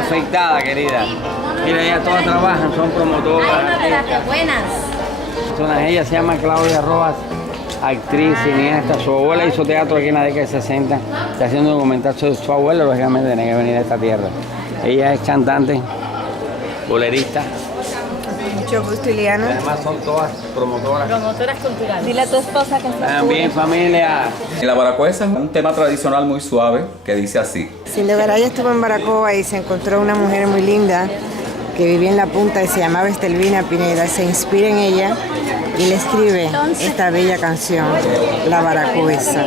afectada, querida. Mira, ellas todas trabajan, son promotoras. Hay una terapia, buenas. Ella se llama Claudia Rojas, actriz, cineasta. Su abuela hizo teatro aquí en la década de 60. Está haciendo un documental sobre su abuela, lógicamente tiene que venir a esta tierra. Ella es cantante, bolerista. Mucho gusto, Iliana. Además son todas promotoras. Promotoras culturales. Dile a tu esposa que está También familia. La baracuesa es un tema tradicional muy suave que dice así. Sindegaraya estuvo en Baracoa y se encontró una mujer muy linda que vivía en la punta y se llamaba Estelvina Pineda. Se inspira en ella y le escribe esta bella canción, La Baracuesa.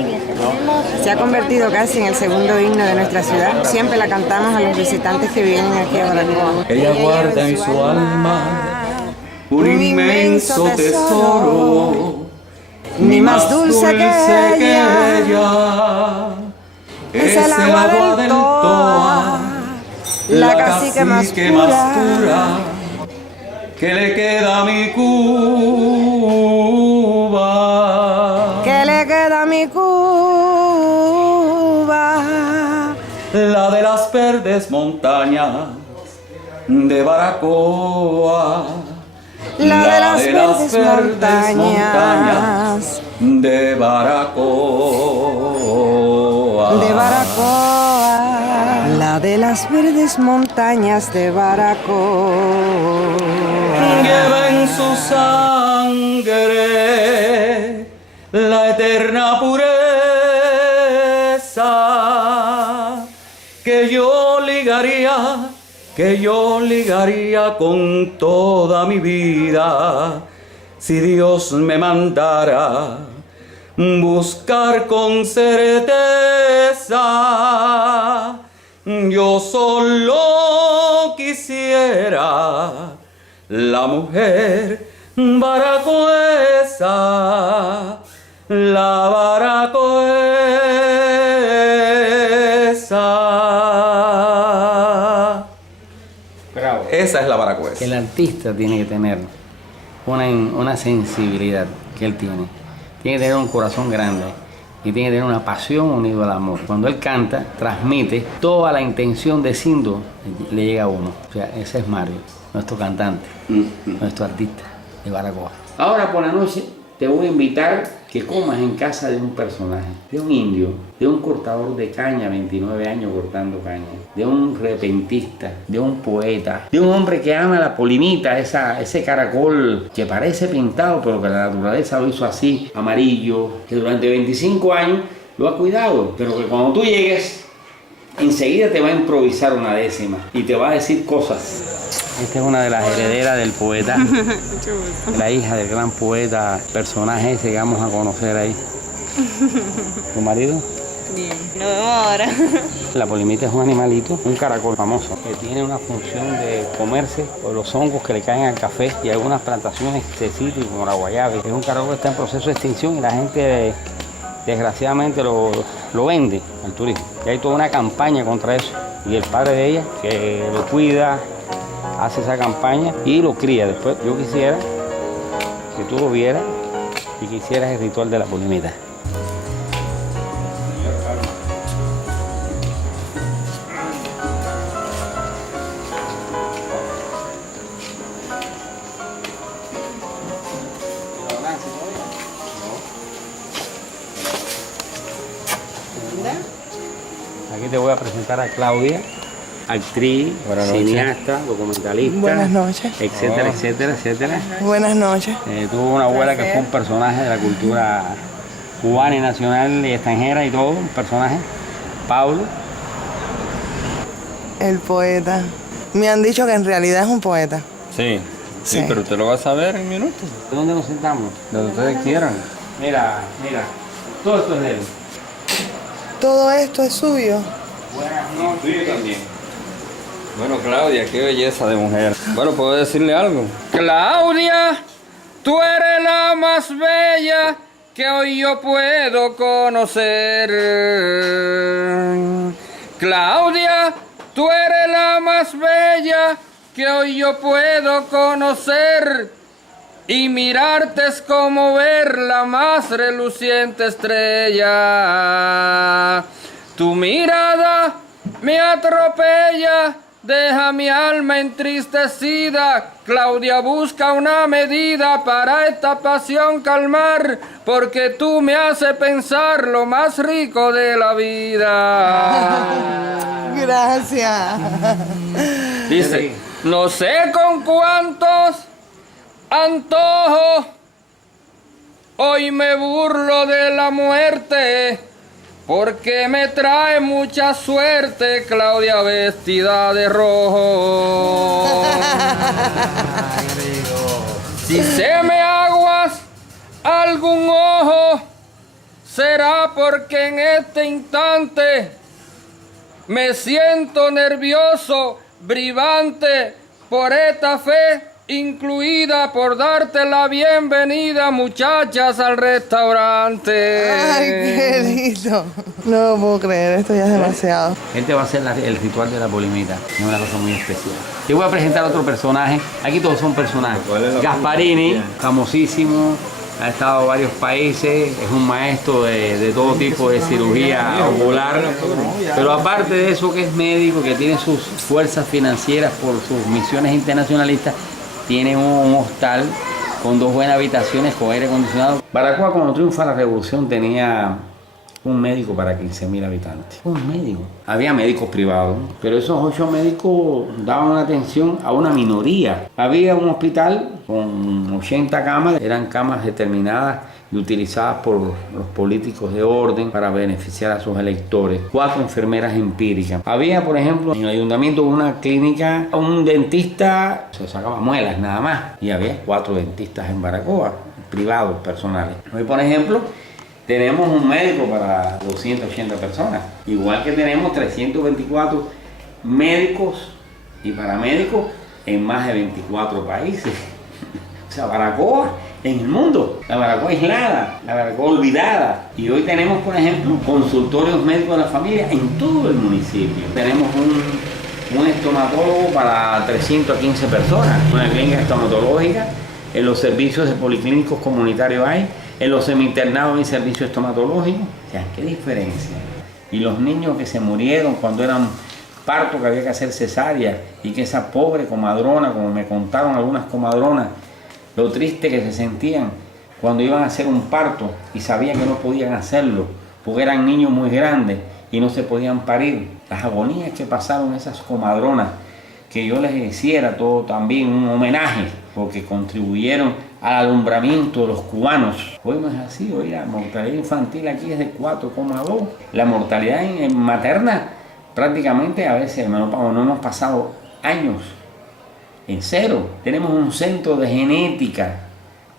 Se ha convertido casi en el segundo himno de nuestra ciudad. Siempre la cantamos a los visitantes que vienen aquí a Baracoa. Ella guarda en su alma un inmenso tesoro, ni más dulce que ella. Es el agua del Toa, la cacique más pura, que le queda a mi Cuba, que le queda a mi Cuba, la de las verdes montañas de Baracoa, la de las verdes montañas de Baracoa, de Baracoa, la de las verdes montañas de Baracoa. Lleva en su sangre la eterna pureza que yo ligaría con toda mi vida si Dios me mandara buscar con certeza. Yo solo quisiera la mujer baracuesa, la baracuesa. Bravo. Esa es la baracuesa. El artista tiene que tener una sensibilidad que él tiene. Tiene que tener un corazón grande y tiene que tener una pasión unida al amor. Cuando él canta, transmite toda la intención de Sindo, le llega a uno. O sea, ese es Mario, nuestro cantante, nuestro artista de Baracoa. Ahora por la noche te voy a invitar que comas en casa de un personaje, de un indio, de un cortador de caña, 29 años cortando caña, de un repentista, de un poeta, de un hombre que ama la polimita, ese caracol que parece pintado, pero que la naturaleza lo hizo así, amarillo, que durante 25 años lo ha cuidado, pero que cuando tú llegues, enseguida te va a improvisar una décima y te va a decir cosas. Esta es una de las herederas del poeta, la hija del gran poeta, personaje ese que vamos a conocer ahí. ¿Tu marido? Bien, nos vemos ahora. La polimita es un animalito, un caracol famoso, que tiene una función de comerse por los hongos que le caen al café y algunas plantaciones de cítricos como la guayaba. Es un caracol que está en proceso de extinción y la gente desgraciadamente lo vende al turismo. Y hay toda una campaña contra eso. Y el padre de ella, que lo cuida, hace esa campaña y lo cría. Después yo quisiera que tú lo vieras y que hicieras el ritual de la polimita. Aquí te voy a presentar a Claudia, actriz, cineasta, documentalista. Buenas noches. Etcétera, etcétera, etcétera. Buenas noches. Tuvo una abuela que fue un personaje de la cultura cubana y nacional y extranjera y todo, un personaje. Pablo. El poeta. Me han dicho que en realidad es un poeta. Sí, sí, Sí. pero usted lo va a saber en minutos. ¿Dónde nos sentamos? Donde ustedes quieran. Mira, todo esto es de él. Todo esto es suyo. Buenas noches. Tuyo también. Bueno, Claudia, qué belleza de mujer. Bueno, ¿puedo decirle algo? Claudia, tú eres la más bella que hoy yo puedo conocer. Claudia, tú eres la más bella que hoy yo puedo conocer. Y mirarte es como ver la más reluciente estrella. Tu mirada me atropella deja mi alma entristecida. Claudia busca una medida para esta pasión calmar, porque tú me haces pensar lo más rico de la vida. Gracias. Dice, no sé con cuántos antojos hoy me burlo de la muerte, porque me trae mucha suerte Claudia vestida de rojo. Si se me aguas algún ojo, será porque en este instante me siento nervioso, bribante, por esta fe incluida, por darte la bienvenida, muchachas, al restaurante. Ay, qué lindo. No lo puedo creer, esto ya es demasiado. Este va a ser el ritual de la polimita, es una cosa muy especial. Te voy a presentar otro personaje, aquí todos son personajes. Gasparini, famosísimo, ha estado en varios países, es un maestro de todo tipo de cirugía ocular, pero aparte de eso que es médico, que tiene sus fuerzas financieras por sus misiones internacionalistas, tiene un hostal con 2 buenas habitaciones con aire acondicionado. Baracoa, cuando triunfa la revolución, tenía un médico para 15.000 habitantes. Un médico. Había médicos privados, pero esos 8 médicos daban atención a una minoría. Había un hospital con 80 camas, eran camas determinadas y utilizadas por los políticos de orden para beneficiar a sus electores. 4 enfermeras empíricas. Había, por ejemplo, en el ayuntamiento una clínica, un dentista, se sacaba muelas nada más, y había 4 dentistas en Baracoa, privados, personales. Hoy, por ejemplo, tenemos un médico para 280 personas, igual que tenemos 324 médicos y paramédicos en más de 24 países. O sea, Baracoa en el mundo, la Baracoa aislada, la Baracoa olvidada. Y hoy tenemos, por ejemplo, consultorios médicos de la familia en todo el municipio. Tenemos un estomatólogo para 315 personas, una clínica estomatológica, en los servicios de policlínicos comunitarios hay, en los semi-internados hay servicios estomatológicos. O sea, qué diferencia. Y los niños que se murieron cuando eran parto, que había que hacer cesárea, y que esa pobre comadrona, como me contaron algunas comadronas, lo triste que se sentían cuando iban a hacer un parto y sabían que no podían hacerlo porque eran niños muy grandes y no se podían parir. Las agonías que pasaron esas comadronas, que yo les hiciera todo también un homenaje porque contribuyeron al alumbramiento de los cubanos. Hoy no es así, hoy la mortalidad infantil aquí es de 4,2. La mortalidad materna prácticamente a veces no hemos pasado años en 0. Tenemos un centro de genética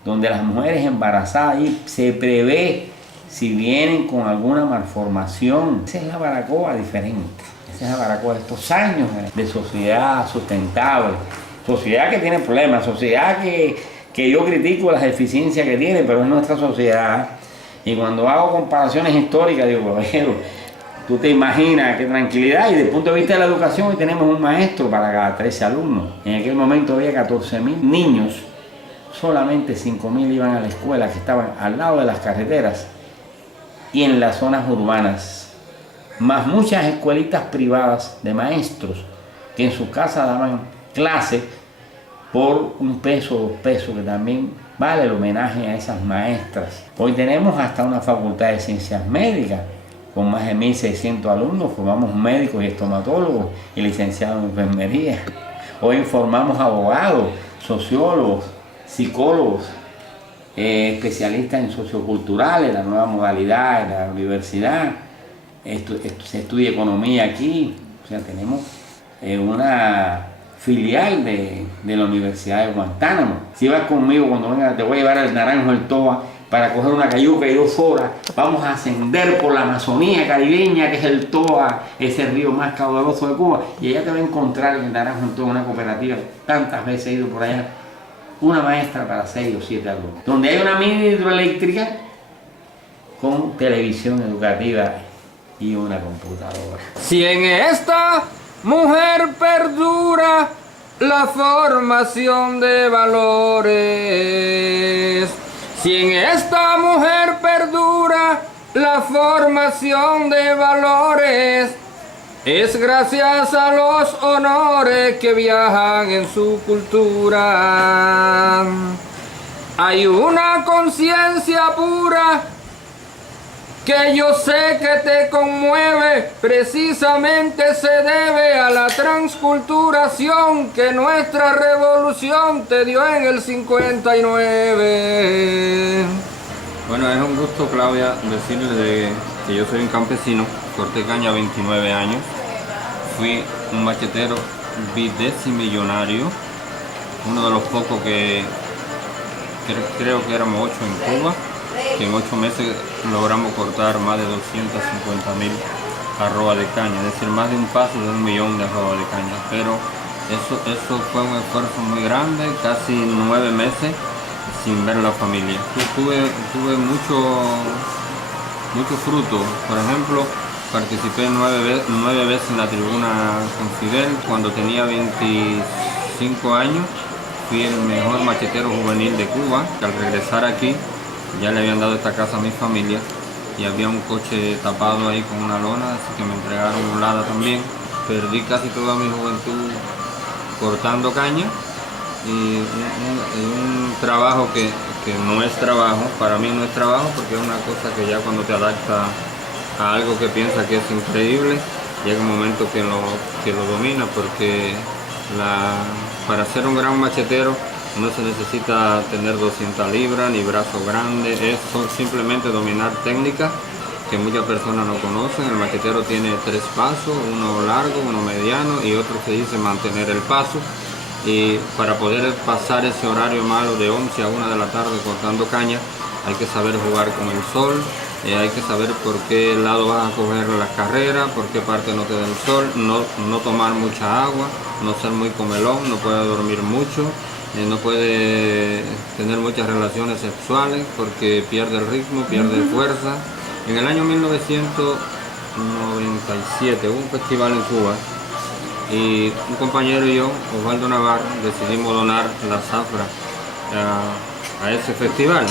donde las mujeres embarazadas ahí se prevé si vienen con alguna malformación. Esa es la Baracoa diferente. Esa es la Baracoa de estos años de sociedad sustentable. Sociedad que tiene problemas, sociedad que yo critico las deficiencias que tiene, pero es nuestra sociedad. Y cuando hago comparaciones históricas, digo, tú te imaginas qué tranquilidad. Y desde el punto de vista de la educación, hoy tenemos un maestro para cada 13 alumnos. En aquel momento había 14.000 niños, solamente 5.000 iban a la escuela, que estaban al lado de las carreteras y en las zonas urbanas, más muchas escuelitas privadas de maestros que en su casa daban clases por 1 peso, 2 pesos, que también vale el homenaje a esas maestras. Hoy tenemos hasta una facultad de ciencias médicas con más de 1.600 alumnos, formamos médicos y estomatólogos y licenciados en enfermería. Hoy formamos abogados, sociólogos, psicólogos, especialistas en socioculturales, la nueva modalidad de la universidad. Se estudia economía aquí, o sea, tenemos una filial de la Universidad de Guantánamo. Si vas conmigo cuando venga, te voy a llevar al Naranjo del Toa para coger una cayuca y 2 horas. Vamos a ascender por la Amazonía caribeña, que es el Toa, ese río más caudaloso de Cuba, y allá te va a encontrar en el Naranjo del Toa una cooperativa. Tantas veces he ido por allá. Una maestra para 6 o 7 alumnos, donde hay una mini hidroeléctrica con televisión educativa y una computadora. Si en esta mujer perdura la formación de valores, si en esta mujer perdura la formación de valores, Es gracias a los honores que viajan en su cultura. Hay una conciencia pura que yo sé que te conmueve, precisamente se debe a la transculturación que nuestra revolución te dio en el 59. Bueno, es un gusto, Claudia, decirle que yo soy un campesino, corté caña 29 años, fui un machetero bidecimillonario, uno de los pocos que creo que éramos 8 en Cuba, que en 8 meses logramos cortar más de 250.000 arrobas de caña, es decir, más de un paso de 1 millón de arrobas de caña. Pero eso fue un esfuerzo muy grande, casi 9 meses sin ver a la familia. Tuve mucho fruto. Por ejemplo, participé 9 veces en la tribuna con Fidel. Cuando tenía 25 años, fui el mejor machetero juvenil de Cuba. Al regresar aquí, ya le habían dado esta casa a mi familia y había un coche tapado ahí con una lona, así que me entregaron un Lada también. Perdí casi toda mi juventud cortando caña y un trabajo que no es trabajo, para mí no es trabajo, porque es una cosa que ya cuando te adaptas a algo que piensas que es increíble, llega un momento que lo domina, porque para ser un gran machetero no se necesita tener 200 libras ni brazos grandes, es simplemente dominar técnicas que muchas personas no conocen. El machetero tiene 3 pasos, uno largo, uno mediano y otro que dice mantener el paso. Y para poder pasar ese horario malo de 11 a 1 de la tarde cortando caña, hay que saber jugar con el sol, hay que saber por qué lado vas a coger las carreras, por qué parte no te da el sol, no tomar mucha agua, no ser muy comelón, no puede dormir mucho. No puede tener muchas relaciones sexuales porque pierde el ritmo, pierde fuerza. En el año 1997 hubo un festival en Cuba y un compañero y yo, Osvaldo Navarro, decidimos donar la zafra a ese festival.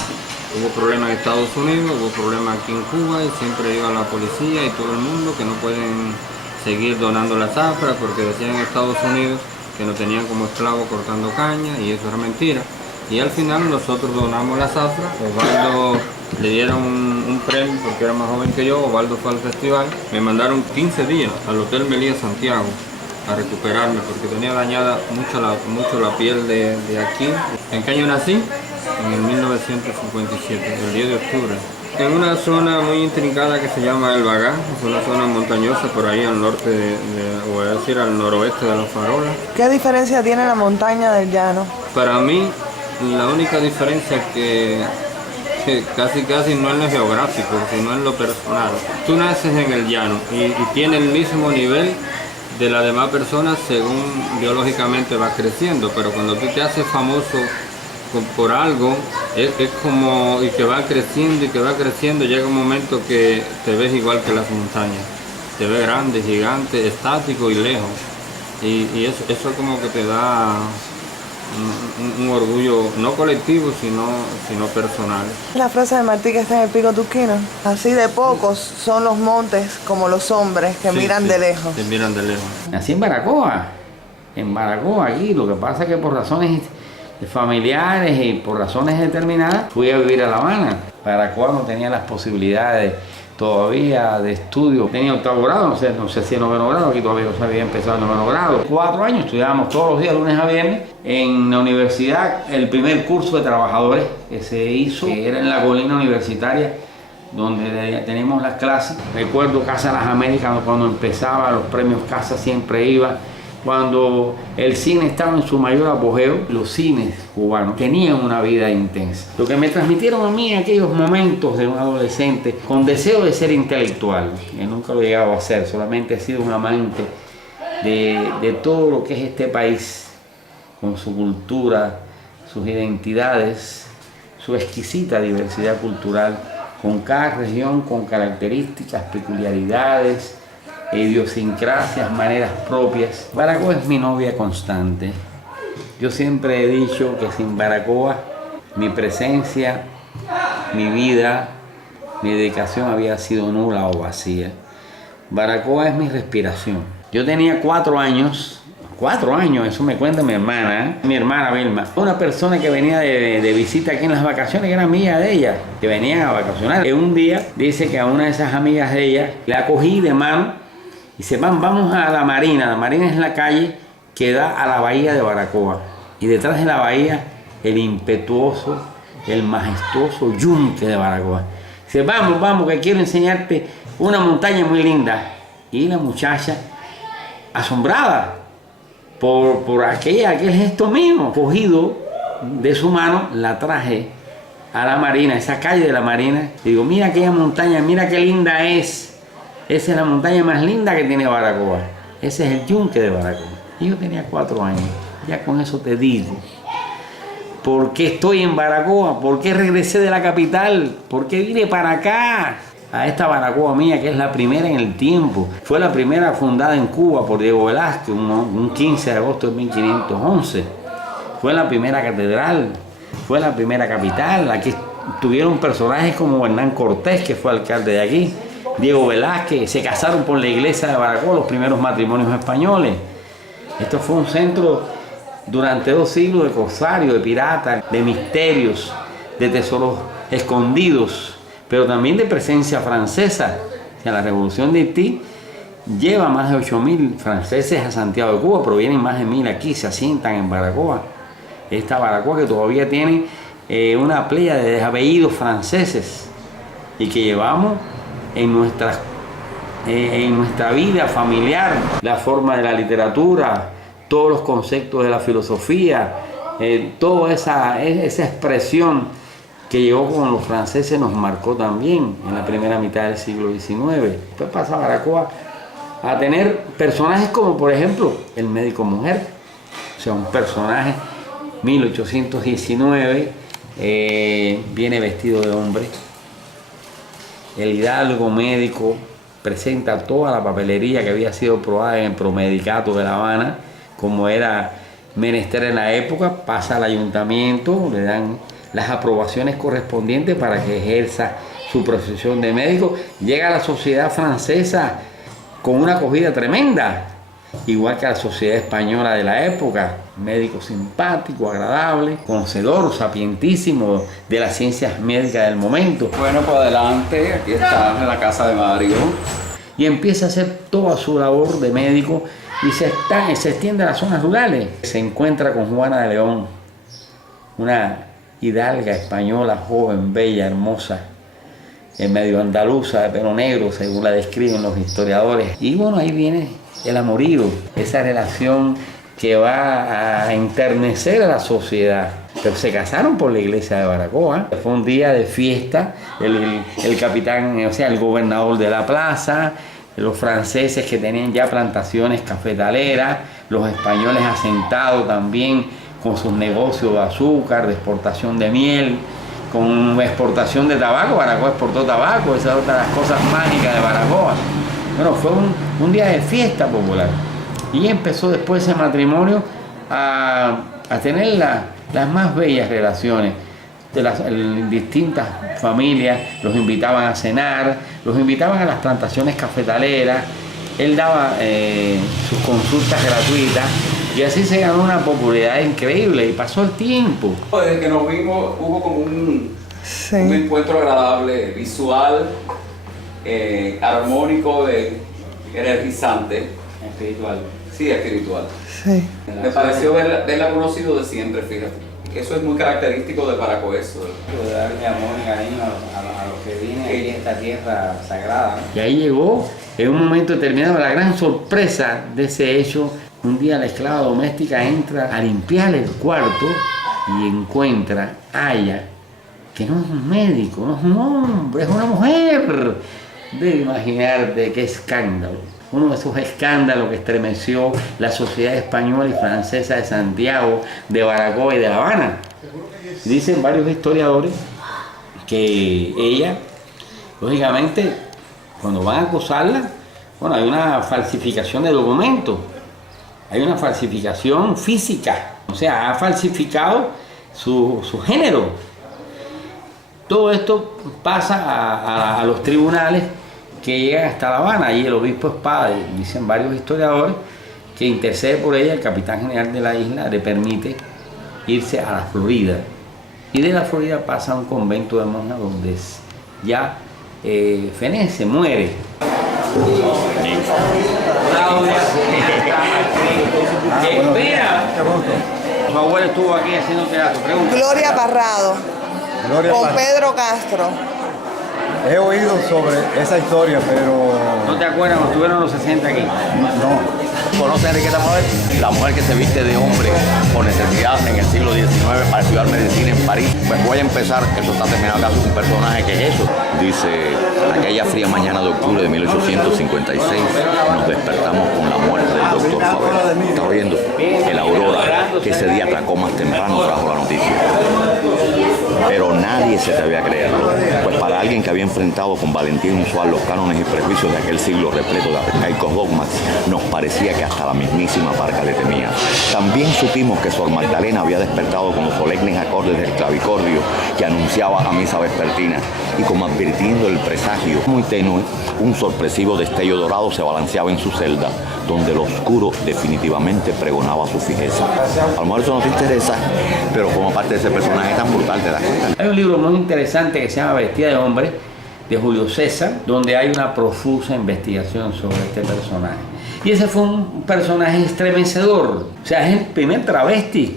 Hubo problemas en Estados Unidos, hubo problemas aquí en Cuba y siempre iba la policía y todo el mundo que no pueden seguir donando la zafra porque decían en Estados Unidos que nos tenían como esclavos cortando caña y eso era mentira. Y al final nosotros donamos la zafra, Osvaldo le dieron un premio porque era más joven que yo, Osvaldo fue al festival, me mandaron 15 días al Hotel Meliá Santiago a recuperarme porque tenía dañada mucho la piel de aquí. ¿En qué año nací? En el 1957, el 10 de octubre. En una zona muy intrincada que se llama El Bagá, es una zona montañosa por ahí al norte, o a decir al noroeste de Los Farolas. ¿Qué diferencia tiene la montaña del llano? Para mí, la única diferencia que casi no es lo geográfico, sino en lo personal. Tú naces en el llano y tienes el mismo nivel de las demás personas según biológicamente vas creciendo, pero cuando tú te haces famoso por algo, es como, y que va creciendo, llega un momento que te ves igual que las montañas, te ves grande, gigante, estático y lejos, y eso como que te da un orgullo no colectivo sino personal. La frase de Martí que está en el Pico Turquino, así de pocos son los montes como los hombres que miran de lejos. Te miran de lejos. Nací en Baracoa, aquí, lo que pasa es que por razones familiares y por razones determinadas fui a vivir a La Habana. Baracoa no tenía las posibilidades todavía de estudio. Tenía 8º grado, no sé si 9º grado, aquí todavía no se había empezado el 9º grado. 4 años estudiábamos todos los días, lunes a viernes, en la universidad, el primer curso de trabajadores que se hizo, que era en la colina universitaria, donde tenemos las clases. Recuerdo Casa Las Américas, cuando empezaba, los premios Casa siempre iba. Cuando el cine estaba en su mayor apogeo, los cines cubanos tenían una vida intensa. Lo que me transmitieron a mí en aquellos momentos de un adolescente con deseo de ser intelectual, que nunca lo he llegado a ser, solamente he sido un amante de todo lo que es este país, con su cultura, sus identidades, su exquisita diversidad cultural, con cada región con características, peculiaridades, idiosincrasias, maneras propias. Baracoa es mi novia constante. Yo siempre he dicho que sin Baracoa mi presencia, mi vida, mi dedicación había sido nula o vacía. Baracoa es mi respiración. Yo tenía 4 años, eso me cuenta mi hermana Vilma. Una persona que venía de visita aquí en las vacaciones, que era amiga de ella, que venían a vacacionar. Y un día dice que a una de esas amigas de ella la cogí de mano y dice, vamos a la Marina. La Marina es la calle que da a la bahía de Baracoa. Y detrás de la bahía, el impetuoso, el majestuoso yunque de Baracoa. Dice, vamos, que quiero enseñarte una montaña muy linda. Y la muchacha, asombrada por aquel gesto mío, cogido de su mano, la traje a la Marina, esa calle de la Marina. Digo, mira aquella montaña, mira qué linda es. Esa es la montaña más linda que tiene Baracoa. Ese es el yunque de Baracoa. Y yo tenía 4 años. Ya con eso te digo. ¿Por qué estoy en Baracoa? ¿Por qué regresé de la capital? ¿Por qué vine para acá? A esta Baracoa mía, que es la primera en el tiempo. Fue la primera fundada en Cuba por Diego Velázquez, un 15 de agosto de 1511. Fue la primera catedral, fue la primera capital. Aquí tuvieron personajes como Hernán Cortés, que fue alcalde de aquí, Diego Velázquez. Se casaron por la iglesia de Baracoa, los primeros matrimonios españoles. Esto fue un centro durante 2 siglos de corsarios, de piratas, de misterios, de tesoros escondidos, pero también de presencia francesa. O sea, la Revolución de Haití lleva más de 8.000 franceses a Santiago de Cuba, pero vienen más de 1.000 aquí, se asientan en Baracoa. Esta Baracoa que todavía tiene una playa de apellidos franceses y que llevamos en nuestra vida familiar, la forma de la literatura, todos los conceptos de la filosofía, toda esa expresión que llegó con los franceses nos marcó también en la primera mitad del siglo XIX. Después pasa Baracoa a tener personajes como, por ejemplo, el médico mujer, o sea, un personaje 1819, viene vestido de hombre. El hidalgo médico presenta toda la papelería que había sido probada en el Promedicato de La Habana, como era menester en la época, pasa al ayuntamiento, le dan las aprobaciones correspondientes para que ejerza su profesión de médico. Llega a la sociedad francesa con una acogida tremenda, igual que a la sociedad española de la época. Médico simpático, agradable, conocedor, sapientísimo de las ciencias médicas del momento. Bueno, pues adelante, aquí está en la casa de Mario. Y empieza a hacer toda su labor de médico y se extiende a las zonas rurales. Se encuentra con Juana de León, una hidalga española, joven, bella, hermosa, medio andaluza, de pelo negro, según la describen los historiadores. Y bueno, ahí viene el amorío, esa relación que va a enternecer a la sociedad. Pero se casaron por la iglesia de Baracoa. Fue un día de fiesta, el capitán, o sea, el gobernador de la plaza, los franceses que tenían ya plantaciones cafetaleras, los españoles asentados también con sus negocios de azúcar, de exportación de miel, con exportación de tabaco. Baracoa exportó tabaco, esa es otra de las cosas mágicas de Baracoa. Bueno, fue un día de fiesta popular. Y empezó después ese matrimonio a tener las más bellas relaciones de las distintas familias. Los invitaban a cenar, los invitaban a las plantaciones cafetaleras. Él daba sus consultas gratuitas y así se ganó una popularidad increíble y pasó el tiempo. Desde que nos vimos hubo como un encuentro agradable, visual, armónico, energizante. Espiritual. Sí, espiritual. Sí. Me pareció verla conocido de siempre, fíjate. Eso es muy característico de Baracoa, eso. De darle amor y cariño a los que vienen aquí a esta tierra sagrada, ¿no? Y ahí llegó, en un momento determinado, la gran sorpresa de ese hecho. Un día la esclava doméstica entra a limpiar el cuarto y halla que no es un médico, no es un hombre, es una mujer. Debe imaginarte qué escándalo. Uno de esos escándalos que estremeció la sociedad española y francesa de Santiago, de Baracoa y de La Habana. Dicen varios historiadores que ella, lógicamente, cuando van a acusarla, bueno, hay una falsificación de documentos, hay una falsificación física, o sea, ha falsificado su género. Todo esto pasa a los tribunales que llegan hasta La Habana. Y el obispo Espada, dicen varios historiadores, que intercede por ella, el capitán general de la isla le permite irse a la Florida. Y de la Florida pasa a un convento de monjas donde ya fenece, muere. Espera. Su abuela estuvo aquí haciendo teatro. Pregunta. Gloria Parrado. Con Pedro Castro. He oído sobre esa historia, pero... ¿No te acuerdas cuando estuvieron los 60 aquí? No. ¿Conoce a Enriqueta Mabel? La mujer que se viste de hombre por necesidad en el siglo XIX para estudiar medicina en París. Pues voy a empezar, esto está terminado acá, un personaje que es eso. Dice, aquella fría mañana de octubre de 1856 nos despertamos con la muerte del doctor Fabel. ¿Está oyendo? El Aurora, que ese día atracó más temprano, trajo la noticia. Pero nadie se atrevía a creerlo, pues para alguien que había enfrentado con valentía inusual los cánones y prejuicios de aquel siglo repleto de arcaicos dogmas, nos parecía que hasta la mismísima parca le temía. También supimos que Sor Magdalena había despertado con los solemnes acordes del clavicordio que anunciaba a misa vespertina, y como advirtiendo el presagio muy tenue, un sorpresivo destello dorado se balanceaba en su celda, donde lo oscuro definitivamente pregonaba su fijeza. A lo mejor eso no te interesa, pero como parte de ese personaje tan brutal te das cuenta. Hay un libro muy interesante que se llama Vestida de hombre, de Julio César, donde hay una profusa investigación sobre este personaje. Y ese fue un personaje estremecedor. O sea, es el primer travesti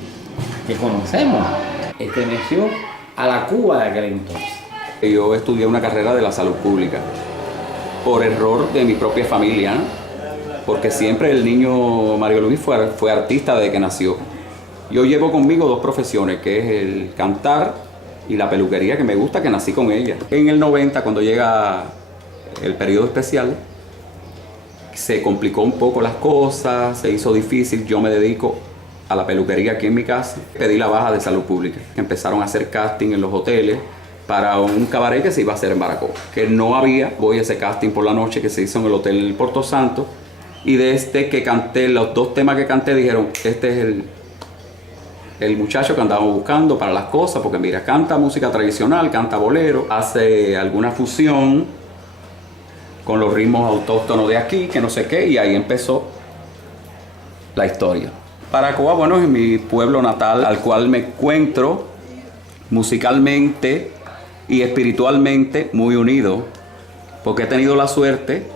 que conocemos. Estremeció a la Cuba de aquel entonces. Yo estudié una carrera de la salud pública por error de mi propia familia, porque siempre el niño Mario Luis fue artista desde que nació. Yo llevo conmigo dos profesiones, que es el cantar y la peluquería, que me gusta, que nací con ella. En el 90, cuando llega el periodo especial, se complicó un poco las cosas, se hizo difícil. Yo me dedico a la peluquería aquí en mi casa. Pedí la baja de salud pública. Empezaron a hacer casting en los hoteles para un cabaret que se iba a hacer en Baracoa, que no había. Voy a ese casting por la noche que se hizo en el hotel Porto Santo, y desde que canté, los dos temas que canté, dijeron, este es el muchacho que andábamos buscando para las cosas, porque mira, canta música tradicional, canta bolero, hace alguna fusión con los ritmos autóctonos de aquí, que no sé qué, y ahí empezó la historia. Baracoa, bueno, es mi pueblo natal, al cual me encuentro musicalmente y espiritualmente muy unido, porque he tenido la suerte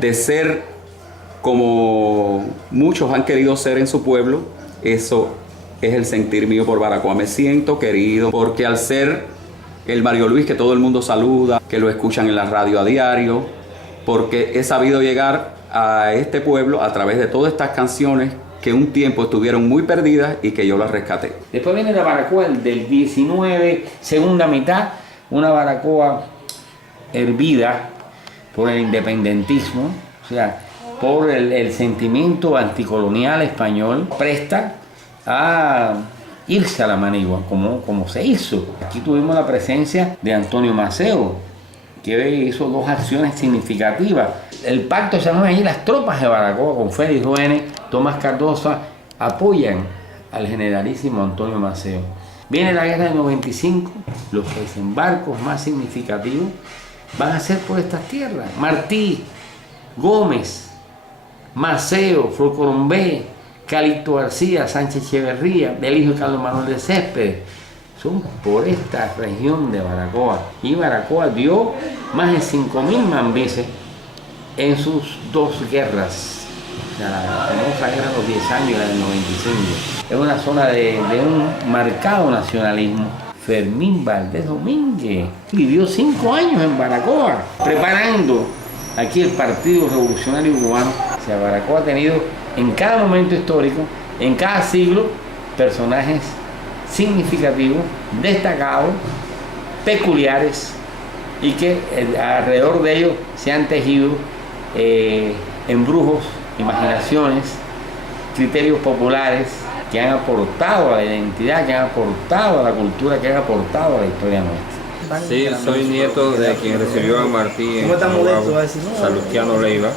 de ser como muchos han querido ser en su pueblo. Eso es el sentir mío por Baracoa. Me siento querido, porque al ser el Mario Luis que todo el mundo saluda, que lo escuchan en la radio a diario, porque he sabido llegar a este pueblo a través de todas estas canciones que un tiempo estuvieron muy perdidas y que yo las rescaté. Después viene la Baracoa del 19, segunda mitad, una Baracoa hervida por el independentismo, o sea, por el sentimiento anticolonial español, presta a irse a la manigua, como se hizo. Aquí tuvimos la presencia de Antonio Maceo, que hizo dos acciones significativas. El pacto se llama allí, las tropas de Baracoa, con Félix Ruene, Tomás Cardosa, apoyan al generalísimo Antonio Maceo. Viene la guerra del 95, los desembarcos más significativos van a ser por estas tierras. Martí, Gómez, Maceo, Flor Corombé, Calixto García, Sánchez Echeverría, del hijo de Carlos Manuel de Céspedes, son por esta región de Baracoa. Y Baracoa dio más de 5.000 mambises en sus dos guerras. O sea, la famosa guerra de los 10 años y la del 95. Es una zona de un marcado nacionalismo. Fermín Valdés Domínguez vivió 5 años en Baracoa, preparando aquí el Partido Revolucionario Cubano. O sea, Baracoa ha tenido en cada momento histórico, en cada siglo, personajes significativos, destacados, peculiares, y que alrededor de ellos se han tejido embrujos, imaginaciones, criterios populares que han aportado a la identidad, que han aportado a la cultura, que han aportado a la historia nuestra. Sí, soy nieto de quien recibió a Martí en Cabo, Salustiano Leiva,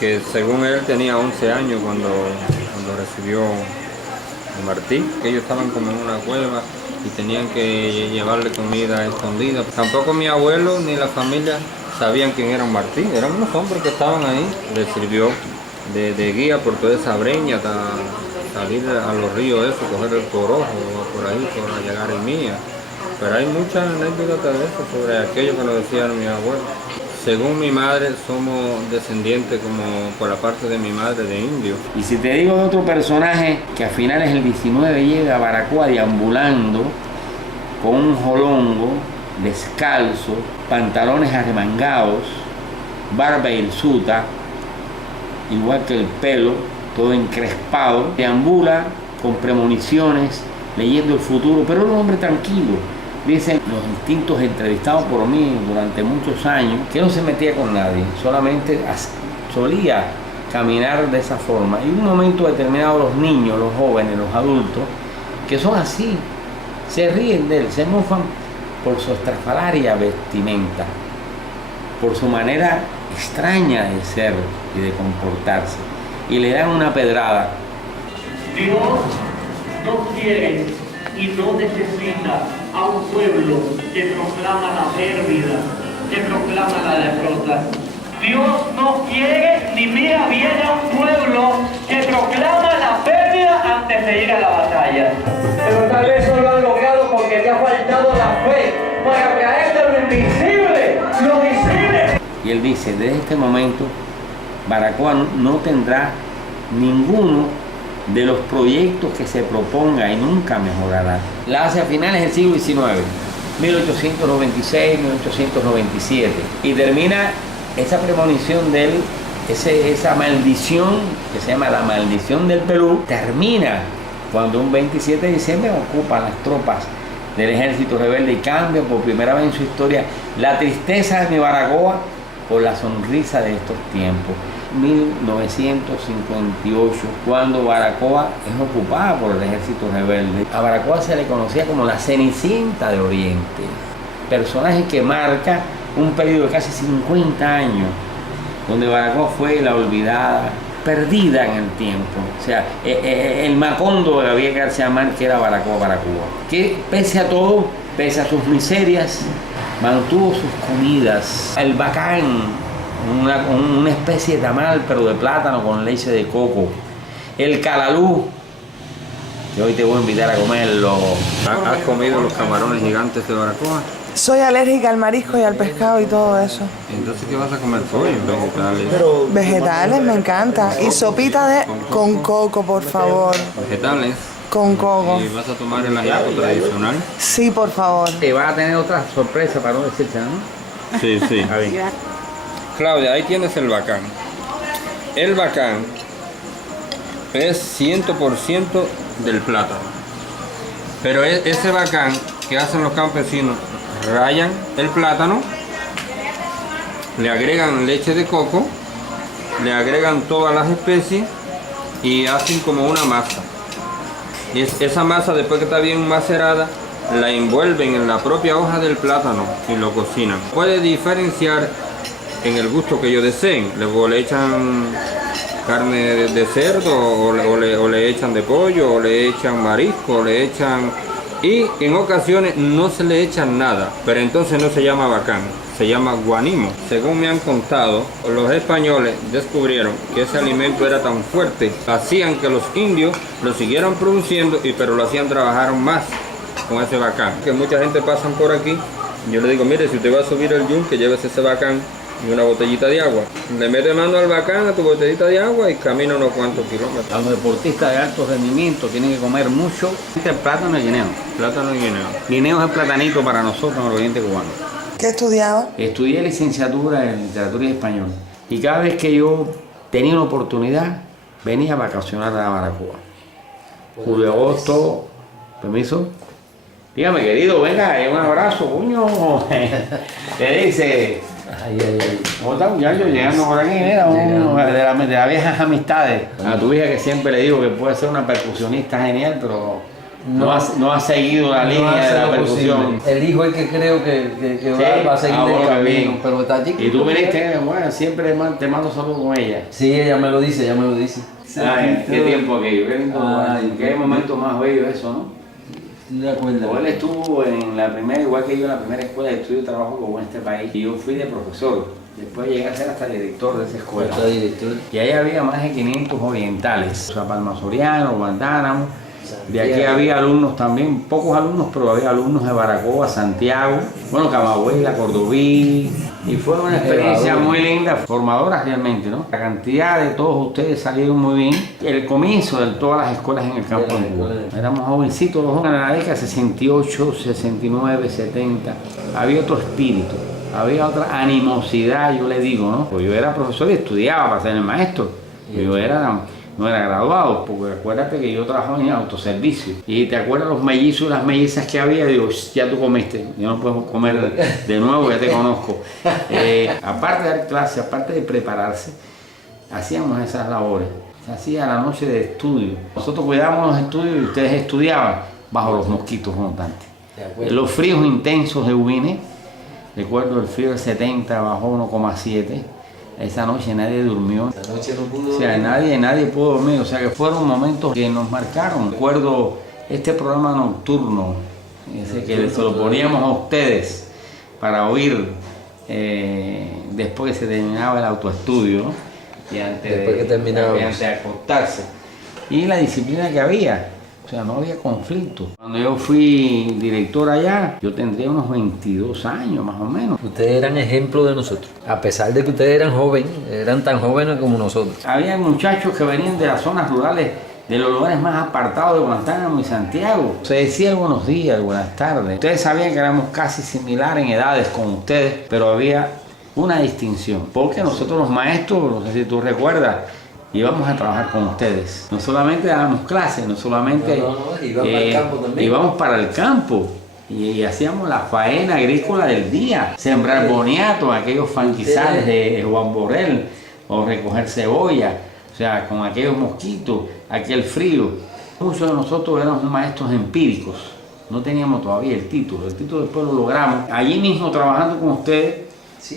que según él tenía 11 años cuando recibió a Martí. Ellos estaban como en una cueva y tenían que llevarle comida escondida. Tampoco mi abuelo ni la familia sabían quién era Martín. Eran unos hombres que estaban ahí. Les sirvió de guía por toda esa breña hasta salir a los ríos esos, coger el Corojo por ahí para llegar a Mía. Pero hay muchas anécdotas de eso sobre aquello que nos decían mis abuelos. Según mi madre, somos descendientes como por la parte de mi madre de indios. Y si te digo de otro personaje que a finales del 19 llega a Baracoa deambulando con un jolongo, descalzo, pantalones arremangados, barba hirsuta, igual que el pelo, todo encrespado, deambula con premoniciones, leyendo el futuro, pero era un hombre tranquilo. Dicen los distintos entrevistados por mí durante muchos años que no se metía con nadie, solamente solía caminar de esa forma. Y en un momento determinado los niños, los jóvenes, los adultos, que son así, se ríen de él, se mofan por su estrafalaria vestimenta, por su manera extraña de ser y de comportarse, y le dan una pedrada. Dios no quiere y no necesita a un pueblo que proclama la pérdida, que proclama la derrota. Dios no quiere ni mira bien a un pueblo que proclama la pérdida antes de ir a la batalla. Pero tal vez no lo han logrado porque te ha faltado la fe para caer de lo invisible, lo visible. Y él dice, desde este momento, Baracoa no tendrá ninguno de los proyectos que se proponga y nunca mejorará. La hace a finales del siglo XIX, 1896, 1897, y termina esa premonición de él, esa maldición, que se llama la maldición del Perú, termina cuando un 27 de diciembre ocupan las tropas del ejército rebelde y cambia por primera vez en su historia la tristeza de mi Baracoa por la sonrisa de estos tiempos. 1958, cuando Baracoa es ocupada por el ejército rebelde. A Baracoa se le conocía como la Cenicienta de Oriente, personaje que marca un periodo de casi 50 años, donde Baracoa fue la olvidada, perdida en el tiempo. O sea, el Macondo de Gabriel García Márquez era Baracoa, que pese a todo, pese a sus miserias, mantuvo sus comidas. El bacán, una especie de tamal, pero de plátano con leche de coco. El calalú, que hoy te voy a invitar a comerlo. ¿Has comido los camarones gigantes de Baracoa? Soy alérgica al marisco y al pescado y todo eso. Entonces, ¿qué vas a comer pollo? Vegetales. Vegetales, me encanta. Y sopita con coco, por favor. Vegetales. Con coco. ¿Y vas a tomar el ajiaco tradicional? Sí, por favor. Te vas a tener otra sorpresa para no decirte, ¿no? Sí, sí. Claudia, ahí tienes el bacán. El bacán es 100% del plátano. Pero ese bacán que hacen los campesinos, rayan el plátano, le agregan leche de coco, le agregan todas las especies y hacen como una masa. Y esa masa, después que está bien macerada, la envuelven en la propia hoja del plátano y lo cocinan. Puede diferenciar en el gusto que ellos deseen. Luego le echan carne de cerdo o le echan de pollo o le echan marisco, le echan... Y en ocasiones no se le echan nada, pero entonces no se llama bacán, se llama guanimo. Según me han contado, los españoles descubrieron que ese alimento era tan fuerte, hacían que los indios lo siguieran produciendo, pero lo hacían trabajar más con ese bacán. Que mucha gente pasa por aquí, yo le digo, mire, si usted va a subir el yunque, llévese ese bacán y una botellita de agua. Le mete mano al bacán, a tu botellita de agua y camina unos cuantos kilómetros. A los deportistas de alto rendimiento tienen que comer mucho el plátano y guineo. Plátano y guineo. Guineo es el platanito para nosotros en el oriente cubano. ¿Qué estudiaba? Estudié licenciatura en literatura y español. Y cada vez que yo tenía una oportunidad, venía a vacacionar a Baracoa. Julio, agosto, permiso. Dígame, querido, venga, un abrazo, coño. ¿Qué dice? ¿Cómo está, muchacho? Llegando por aquí, mira, de las viejas amistades. A tu hija que siempre le digo que puede ser una percusionista genial, pero no ha seguido la línea de la percusión. El hijo es que creo que Sí, va a seguir el camino, bien. pero está chiquito. Y tú viniste, bueno, siempre te mando saludos con ella. Sí, ella me lo dice, Ay, qué tiempo aquello, qué lindo lugar, qué momento más bello eso, ¿no? ¿De acuerdo? Él estuvo en la primera, igual que yo, en la primera escuela de estudio y trabajo que hubo en este país. Y yo fui de profesor. Después llegué a ser hasta director de esa escuela. Hasta director. Y ahí había más de 500 orientales. O sea, Palma Soriano, Guantánamo. De aquí había alumnos también, pocos alumnos, pero había alumnos de Baracoa, Santiago, bueno, Camagüey, La Cordobí. Y fue una experiencia muy linda, formadora realmente, ¿no? La cantidad de todos ustedes salieron muy bien. El comienzo de todas las escuelas en el campo de Cuba. Éramos jovencitos, los jóvenes en la década 68, 69, 70. Había otro espíritu, había otra animosidad, yo le digo, ¿no? Pues yo era profesor y estudiaba para ser el maestro. Yo no era graduado, porque acuérdate que yo trabajaba en autoservicio. Y te acuerdas los mellizos y las mellizas que había, digo, ya tú comiste, yo no puedo comer de nuevo, ya te conozco. Aparte de dar clase, aparte de prepararse, hacíamos esas labores. Se hacía la noche de estudio. Nosotros cuidábamos los estudios y ustedes estudiaban bajo los mosquitos montantes. Los fríos intensos de Ubine, recuerdo el frío del 70 bajó 1,7. Esa noche nadie durmió. Esa noche no pudo O sea, nadie pudo dormir. O sea, que fueron momentos que nos marcaron. Recuerdo este programa nocturno, ese que se lo poníamos a ustedes para oír después que se terminaba el autoestudio y antes de acostarse. Y la disciplina que había. O sea, no había conflicto. Cuando yo fui director allá, yo tendría unos 22 años más o menos. Ustedes eran ejemplo de nosotros. A pesar de que ustedes eran jóvenes, eran tan jóvenes como nosotros. Había muchachos que venían de las zonas rurales, de los lugares más apartados de Guantánamo y Santiago. Se decía buenos días, buenas tardes. Ustedes sabían que éramos casi similares en edades con ustedes, pero había una distinción. Porque nosotros los maestros, no sé si tú recuerdas, íbamos a trabajar con ustedes. No solamente dábamos clases, no solamente íbamos para el campo y hacíamos la faena agrícola del día, sembrar boniato, aquellos fanquizales de Juan Borrell, o recoger cebolla, o sea, con aquellos mosquitos, aquel frío. Muchos de nosotros éramos maestros empíricos, no teníamos todavía el título después lo logramos. Allí mismo trabajando con ustedes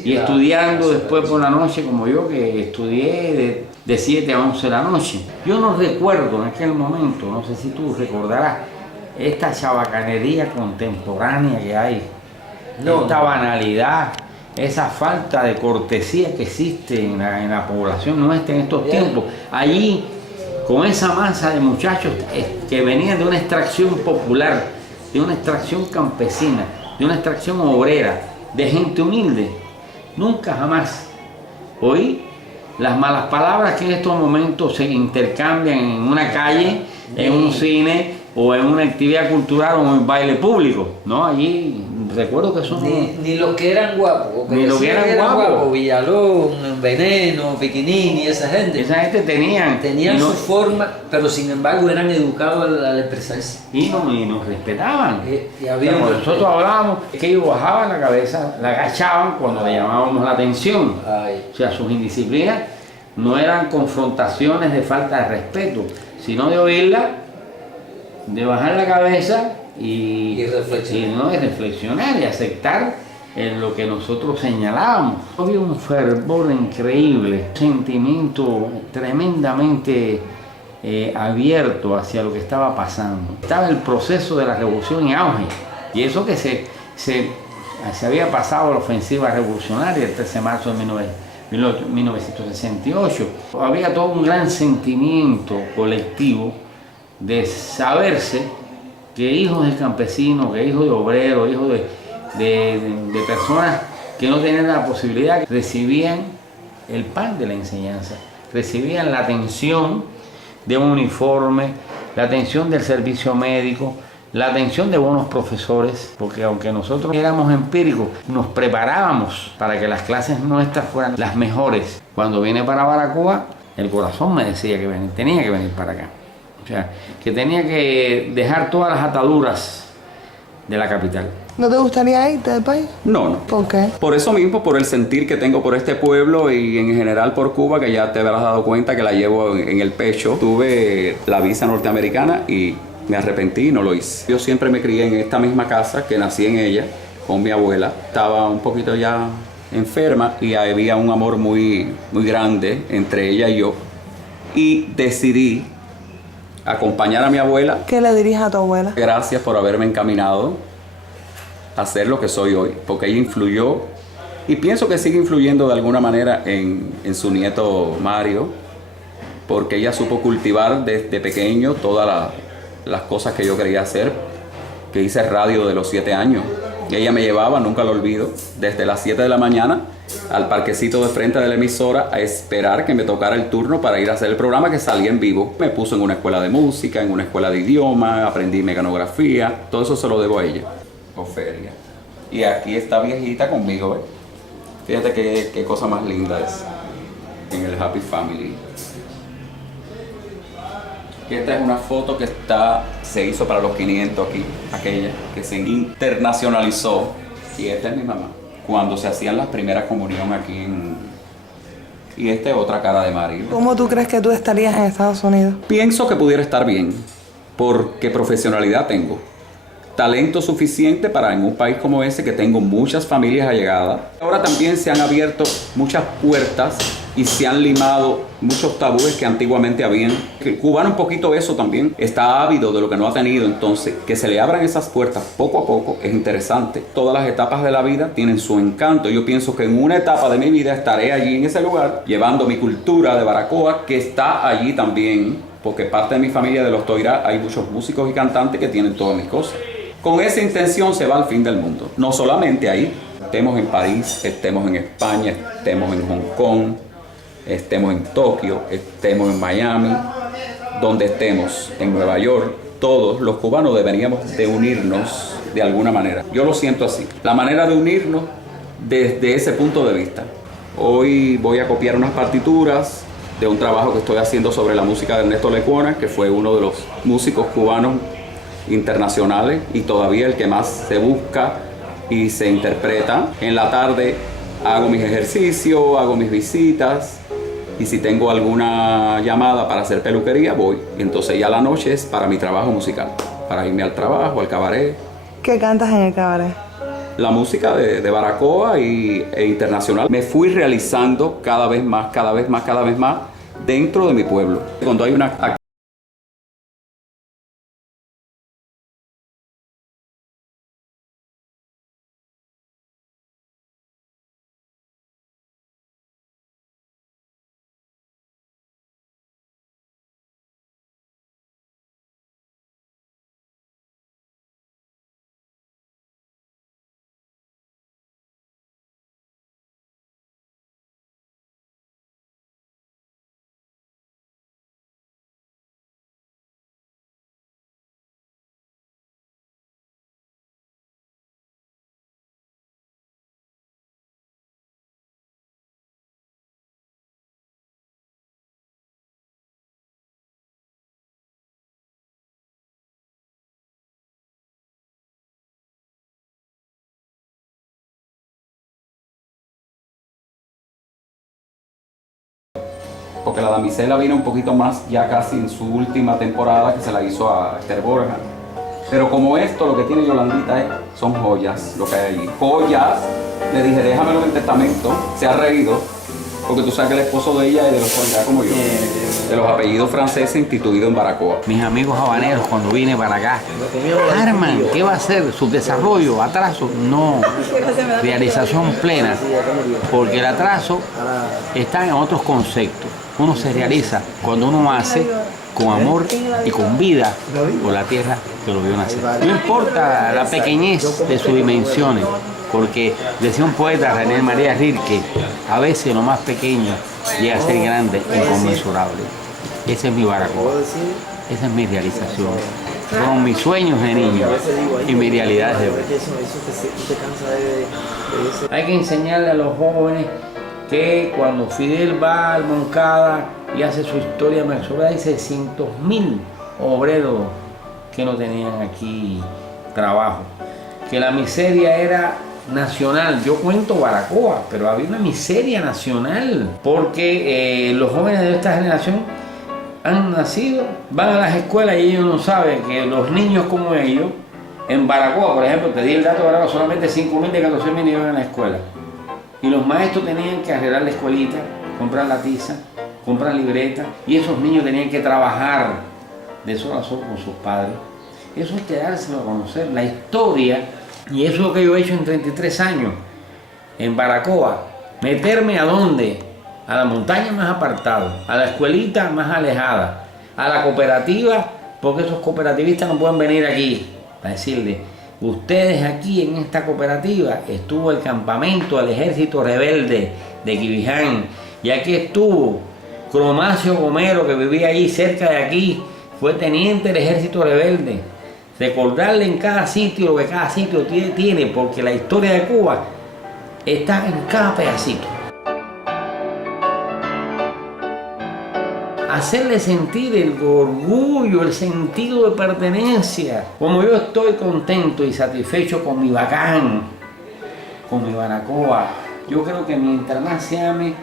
y estudiando después por la noche, como yo que estudié de 7 a 11 de la noche. Yo no recuerdo en aquel momento, no sé si tú recordarás, esta chabacanería contemporánea que hay, esta banalidad, esa falta de cortesía que existe en la población nuestra en estos tiempos. Allí, con esa masa de muchachos que venían de una extracción popular, de una extracción campesina, de una extracción obrera, de gente humilde, nunca jamás oí las malas palabras que en estos momentos se intercambian en una calle, en un cine o en una actividad cultural o en un baile público, ¿no? Allí recuerdo que son... Ni los que eran guapos, ni los que eran guapos. Villalón, Veneno, Piquinini, esa gente. Esa gente tenían su forma, pero sin embargo eran educados al expresarse. Y nos respetaban. Y había cuando nosotros hablábamos, que ellos bajaban la cabeza, la agachaban cuando le llamábamos la atención. O sea, sus indisciplinas no eran confrontaciones de falta de respeto, sino de oírla, de bajar la cabeza y reflexionar y aceptar en lo que nosotros señalábamos. Había un fervor increíble, un sentimiento tremendamente abierto hacia lo que estaba pasando. Estaba el proceso de la revolución en auge, y eso que se había pasado la ofensiva revolucionaria el 13 de marzo de 1968. Había todo un gran sentimiento colectivo de saberse que hijos de campesinos, que hijos de obreros, hijos de personas que no tenían la posibilidad, recibían el pan de la enseñanza, recibían la atención de un uniforme, la atención del servicio médico, la atención de buenos profesores, porque aunque nosotros éramos empíricos, nos preparábamos para que las clases nuestras fueran las mejores. Cuando vine para Baracoa, el corazón me decía que tenía que venir para acá. O sea, que tenía que dejar todas las ataduras de la capital. ¿No te gustaría irte del país? No. ¿Por qué? Por eso mismo, por el sentir que tengo por este pueblo y en general por Cuba, que ya te habrás dado cuenta que la llevo en el pecho. Tuve la visa norteamericana y me arrepentí y no lo hice. Yo siempre me crié en esta misma casa, que nací en ella, con mi abuela. Estaba un poquito ya enferma y había un amor muy, muy grande entre ella y yo. Y decidí acompañar a mi abuela. ¿Qué le dirías a tu abuela? Gracias por haberme encaminado a ser lo que soy hoy, porque ella influyó y pienso que sigue influyendo de alguna manera en su nieto Mario, porque ella supo cultivar desde pequeño todas las cosas que yo quería hacer, que hice radio de los 7 años. Y ella me llevaba, nunca lo olvido, desde las 7 de la mañana al parquecito de frente de la emisora a esperar que me tocara el turno para ir a hacer el programa que salía en vivo. Me puso en una escuela de música, en una escuela de idioma, aprendí mecanografía, todo eso se lo debo a ella. Ofelia. Y aquí está viejita conmigo, ¿ves? Fíjate qué cosa más linda es en el Happy Family. Esta es una foto que se hizo para los 500 aquí, aquella que se internacionalizó. Y esta es mi mamá, cuando se hacían las primeras comunión aquí Y esta es otra cara de Mario. ¿Cómo tú crees que tú estarías en Estados Unidos? Pienso que pudiera estar bien, porque profesionalidad tengo. Talento suficiente para en un país como ese que tengo muchas familias allegadas. Ahora también se han abierto muchas puertas y se han limado muchos tabúes que antiguamente habían. El cubano un poquito eso también está ávido de lo que no ha tenido, entonces que se le abran esas puertas poco a poco es interesante. Todas las etapas de la vida tienen su encanto. Yo pienso que en una etapa de mi vida estaré allí en ese lugar llevando mi cultura de Baracoa, que está allí también, porque parte de mi familia de los Toirá hay muchos músicos y cantantes que tienen todas mis cosas. Con esa intención se va al fin del mundo. No solamente ahí, estemos en París, estemos en España, estemos en Hong Kong, estemos en Tokio, estemos en Miami, donde estemos, en Nueva York, todos los cubanos deberíamos de unirnos de alguna manera. Yo lo siento así. La manera de unirnos desde ese punto de vista. Hoy voy a copiar unas partituras de un trabajo que estoy haciendo sobre la música de Ernesto Lecuona, que fue uno de los músicos cubanos internacionales y todavía el que más se busca y se interpreta. En la tarde hago mis ejercicios, hago mis visitas y si tengo alguna llamada para hacer peluquería voy. Y entonces ya la noche es para mi trabajo musical, para irme al trabajo, al cabaret. ¿Qué cantas en el cabaret? La música de Baracoa e internacional. Me fui realizando cada vez más dentro de mi pueblo. Cuando hay una porque La Damisela vino un poquito más ya casi en su última temporada, que se la hizo a Esther Borja. Pero como esto, lo que tiene Yolandita son joyas, lo que hay allí. Joyas, le dije, déjamelo en el testamento, se ha reído, porque tú sabes que el esposo de ella es de los Toirá como yo, de los apellidos franceses instituidos en Baracoa. Mis amigos habaneros, cuando vine para acá, Arman, ¿qué va a hacer? ¿Subdesarrollo? ¿Atraso? No, realización plena, porque el atraso está en otros conceptos. Uno se realiza cuando uno hace con amor y con vida por la tierra que lo vio nacer. No importa la pequeñez de sus dimensiones, porque decía un poeta, René María Rilke, a veces lo más pequeño llega a ser grande e inconmensurable. Ese es mi Baracoa, esa es mi realización. Fueron mis sueños de niño y mi realidad de hoy. Hay que enseñarle a los jóvenes que cuando Fidel va al Moncada y hace su historia, me sobra, hay 600.000 obreros que no tenían aquí trabajo, que la miseria era nacional. Yo cuento Baracoa, pero había una miseria nacional, porque los jóvenes de esta generación han nacido, van a las escuelas y ellos no saben que los niños como ellos, en Baracoa, por ejemplo, te di el dato de Baracoa, solamente 5.000 de 14.000 iban a la escuela. Y los maestros tenían que arreglar la escuelita, comprar la tiza, comprar libreta, y esos niños tenían que trabajar de sol a sol con sus padres. Eso es quedárselo a conocer, la historia, y eso es lo que yo he hecho en 33 años, en Baracoa. Meterme ¿a dónde? A la montaña más apartada, a la escuelita más alejada, a la cooperativa, porque esos cooperativistas no pueden venir aquí, a decirle, ustedes aquí en esta cooperativa estuvo el campamento del ejército rebelde de Quibiján, y aquí estuvo Cromacio Gomero, que vivía ahí cerca de aquí, fue teniente del ejército rebelde. Recordarle en cada sitio lo que cada sitio tiene, porque la historia de Cuba está en cada pedacito. Hacerle sentir el orgullo, el sentido de pertenencia. Como yo estoy contento y satisfecho con mi Bacán, con mi Baracoa, yo creo que mientras más se ame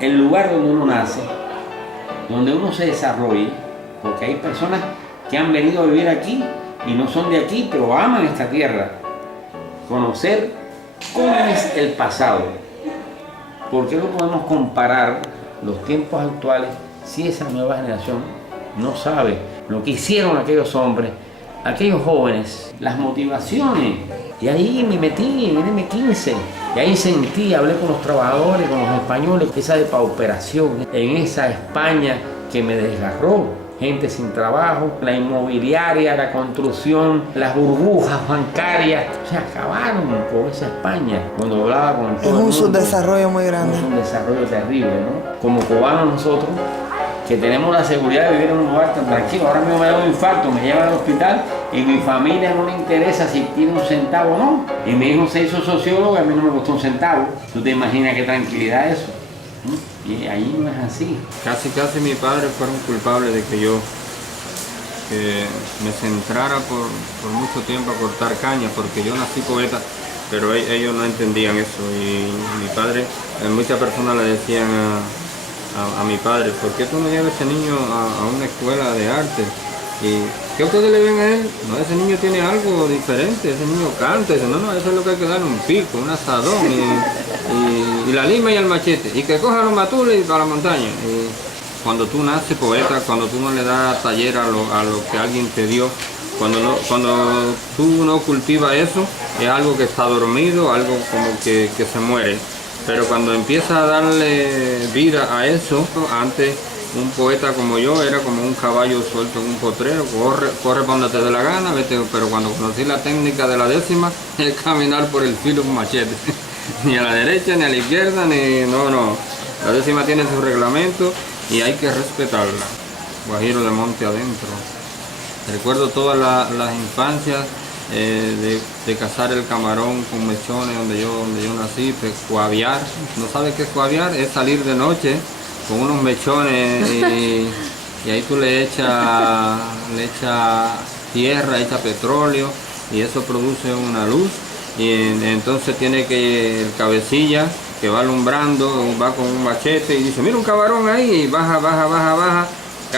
el lugar donde uno nace, donde uno se desarrolle, porque hay personas que han venido a vivir aquí y no son de aquí, pero aman esta tierra. Conocer cómo es el pasado. ¿Por qué no podemos comparar los tiempos actuales si esa nueva generación no sabe lo que hicieron aquellos hombres, aquellos jóvenes, las motivaciones? Y ahí me metí en el M15, y ahí sentí, hablé con los trabajadores, con los españoles, esa depauperación en esa España que me desgarró. Gente sin trabajo, la inmobiliaria, la construcción, las burbujas bancarias, se acabaron con esa España. Cuando hablaba con todo el mundo, es un subdesarrollo muy grande. Es un desarrollo terrible, ¿no? Como cubanos nosotros, que tenemos la seguridad de vivir en un lugar tan tranquilo. Ahora mismo me da un infarto, me llevan al hospital y mi familia no le interesa si tiene un centavo o no. Y mi hijo se hizo sociólogo y a mí no me costó un centavo. ¿Tú te imaginas qué tranquilidad eso? Y ahí no es así. Casi mis padres fueron culpables de que yo me centrara por mucho tiempo a cortar caña, porque yo nací poeta, pero ellos no entendían eso. Y mi padre, muchas personas le decían a mi padre, ¿por qué tú no llevas a ese niño a una escuela de arte? ¿Y qué ustedes le ven a él? No, ese niño tiene algo diferente, ese niño canta. Dice, no, eso es lo que hay que darle, un pico, un asadón, y la lima y el machete, y que coja los matules y para la montaña. Y cuando tú naces poeta, cuando tú no le das taller a lo que alguien te dio, cuando tú no cultivas eso, es algo que está dormido, algo como que se muere. Pero cuando empiezas a darle vida a eso, antes un poeta como yo era como un caballo suelto en un potrero, corre para donde te dé la gana, vete, pero cuando conocí la técnica de la décima, es caminar por el filo con machete. Ni a la derecha, ni a la izquierda, no. La décima tiene su reglamento y hay que respetarla. Guajiro de monte adentro. Recuerdo todas las infancias de cazar el camarón con mechones donde yo nací, cuaviar. ¿No sabes qué es cuaviar? Es salir de noche con unos mechones y ahí tú le echas tierra, echas petróleo y eso produce una luz. Y entonces tiene que el cabecilla que va alumbrando, va con un machete y dice, mira un camarón ahí, y baja,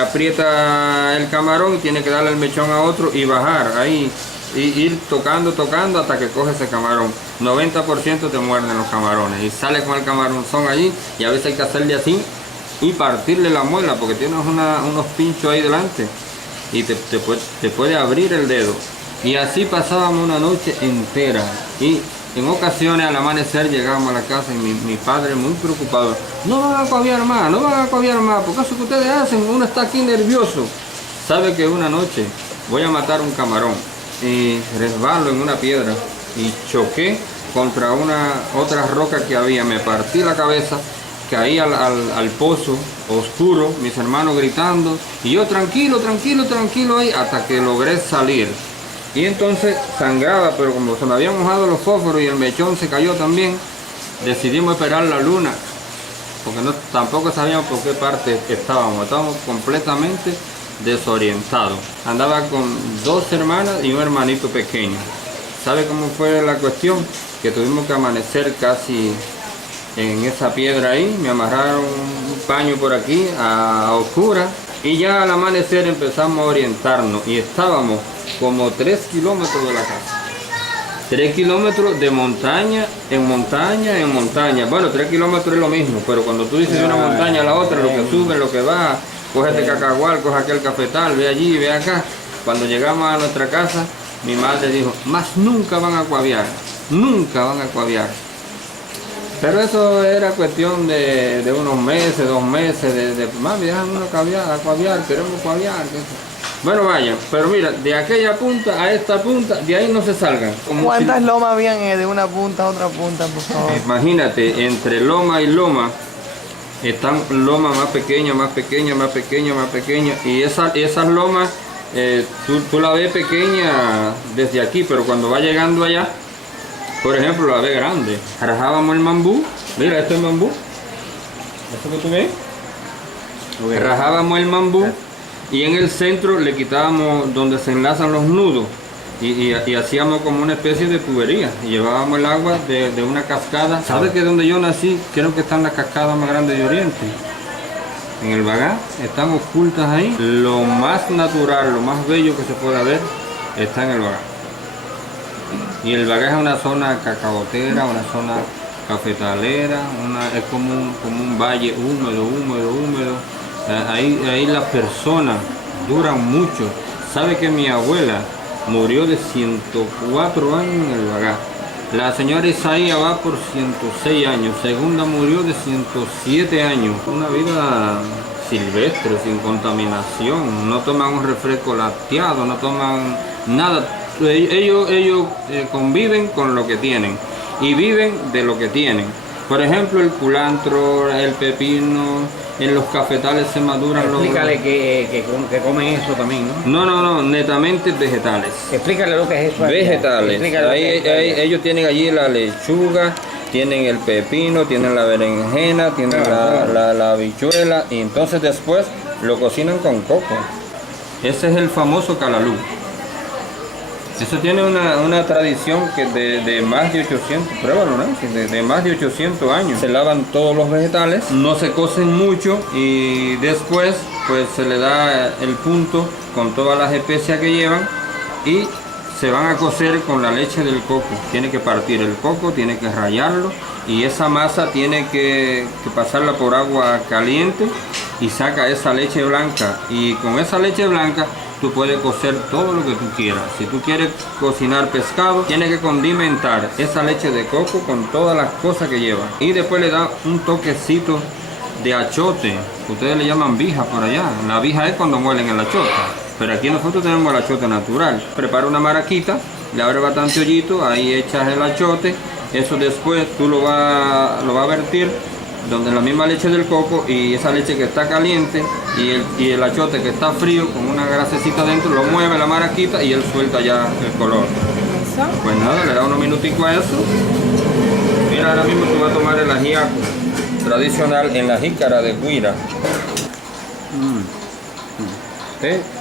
aprieta el camarón y tiene que darle el mechón a otro y bajar ahí, y ir tocando hasta que coge ese camarón. 90% te muerden los camarones y sale con el camaronzón allí, y a veces hay que hacerle así y partirle la muela porque tienes unos pinchos ahí delante y te puede abrir el dedo. Y así pasábamos una noche entera, y en ocasiones al amanecer llegábamos a la casa y mi padre muy preocupado, no van a cobiar más, porque eso que ustedes hacen, uno está aquí nervioso. Sabe que una noche voy a matar un camarón y resbalo en una piedra y choqué contra otra roca que había, me partí la cabeza, caí al pozo oscuro, mis hermanos gritando y yo tranquilo ahí hasta que logré salir. Y entonces sangraba, pero como se me habían mojado los fósforos y el mechón se cayó también, decidimos esperar la luna, porque tampoco sabíamos por qué parte estábamos completamente desorientados. Andaba con 2 hermanas y un hermanito pequeño. ¿Sabe cómo fue la cuestión? Que tuvimos que amanecer casi en esa piedra ahí, me amarraron un paño por aquí a oscuras, y ya al amanecer empezamos a orientarnos y estábamos como 3 kilómetros de la casa. 3 kilómetros de montaña en montaña. Bueno, 3 kilómetros es lo mismo, pero cuando tú dices de una montaña a la otra, lo que sube, lo que baja, coge este cacahual, coge aquel cafetal, ve allí, ve acá. Cuando llegamos a nuestra casa, mi madre dijo, más nunca van a cuaviar, nunca van a cuaviar. Pero eso era cuestión de unos meses, 2 meses, de mami, déjame a cuaviar, queremos cuaviar. Bueno, vayan, pero mira, de aquella punta a esta punta, de ahí no se salgan. ¿Cuántas lomas habían de una punta a otra punta, por favor? Imagínate, entre loma y loma, están lomas más pequeñas, más pequeñas, más pequeñas, más pequeñas. Y esas lomas, tú la ves pequeña desde aquí, pero cuando va llegando allá, por ejemplo, la ves grande. Rajábamos el mambú, mira, esto es mambú. ¿Esto que tú ves? Okay. Rajábamos el mambú y en el centro le quitábamos donde se enlazan los nudos y hacíamos como una especie de tubería. Y llevábamos el agua de una cascada. ¿Sabes que donde yo nací? Creo que están las cascadas más grandes de Oriente. En el Bagá, están ocultas ahí. Lo más natural, lo más bello que se pueda ver, está en el Bagá. Y el Bagá es una zona cacaotera, una zona cafetalera, es como un valle húmedo. Ahí las personas duran mucho. ¿Sabe que mi abuela murió de 104 años en el Bagá? La señora Isaía va por 106 años, segunda murió de 107 años. Una vida silvestre, sin contaminación, no toman un refresco lacteado, no toman nada. Ellos conviven con lo que tienen y viven de lo que tienen. Por ejemplo, el culantro, el pepino, en los cafetales se maduran los... Explícale que comen eso también, ¿no? No, netamente vegetales. Explícale lo que es eso. Vegetales. Ellos tienen allí la lechuga, tienen el pepino, tienen la berenjena, tienen la habichuela y entonces después lo cocinan con coco. Ese es el famoso calalú. Eso tiene una tradición que de más de 800, pruébalo, ¿no? De más de 800 años. Se lavan todos los vegetales, no se cocen mucho y después pues se le da el punto con todas las especias que llevan y se van a cocer con la leche del coco. Tiene que partir el coco, tiene que rallarlo y esa masa tiene que pasarla por agua caliente y saca esa leche blanca. Y con esa leche blanca tú puedes cocer todo lo que tú quieras. Si tú quieres cocinar pescado, tienes que condimentar esa leche de coco con todas las cosas que lleva. Y después le da un toquecito de achote. Ustedes le llaman vija por allá. La vija es cuando muelen el achote. Pero aquí nosotros tenemos el achote natural. Prepara una maraquita, le abres bastante hoyito, ahí echas el achote. Eso después tú lo vas a vertir donde la misma leche del coco y esa leche que está caliente y el achote que está frío con una grasecita dentro, lo mueve la maraquita y él suelta ya el color. Pues nada, le da unos minuticos a eso. Mira, ahora mismo tú vas a tomar el ajiaco tradicional en la jícara de guira.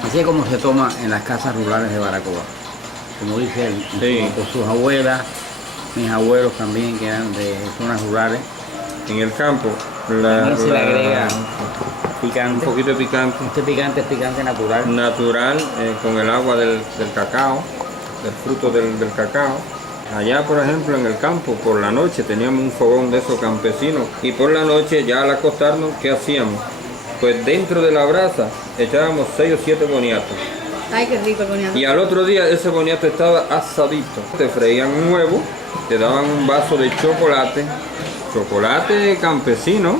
Así es como se toma en las casas rurales de Baracoa. Como dice él, sí, con sus abuelas, mis abuelos también que eran de zonas rurales. En el campo se le agrega picante. Un poquito de picante. Este picante es picante natural. Natural, con el agua del cacao, del fruto del cacao. Allá, por ejemplo, en el campo, por la noche teníamos un fogón de esos campesinos y por la noche, ya al acostarnos, ¿qué hacíamos? Pues dentro de la brasa echábamos 6 o 7 boniatos. Ay, qué rico el boniato. Y al otro día ese boniato estaba asadito. Te freían un huevo, te daban un vaso de chocolate campesino,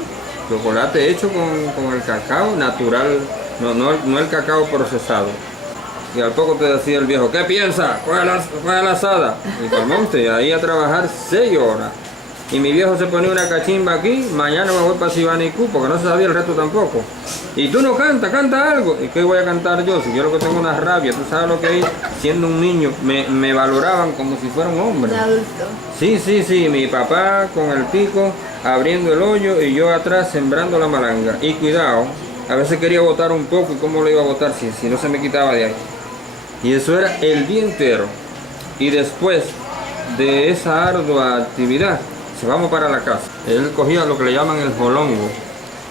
chocolate hecho con el cacao natural, no el cacao procesado. Y al poco te decía el viejo, ¿qué piensa? Coge la asada. Y para el monte, ahí a trabajar 6 horas. Y mi viejo se ponía una cachimba aquí, mañana me voy para Sibanicú, porque no se sabía el resto tampoco. Y tú no canta algo. ¿Y qué voy a cantar yo? Si yo lo que tengo una rabia, tú sabes lo que es, siendo un niño, me valoraban como si fuera un hombre. De adulto. Sí, mi papá con el pico abriendo el hoyo y yo atrás sembrando la malanga. Y cuidado, a veces quería botar un poco y cómo lo iba a botar si no se me quitaba de ahí. Y eso era el día entero. Y después de esa ardua actividad, se vamos para la casa. Él cogía lo que le llaman el jolongo.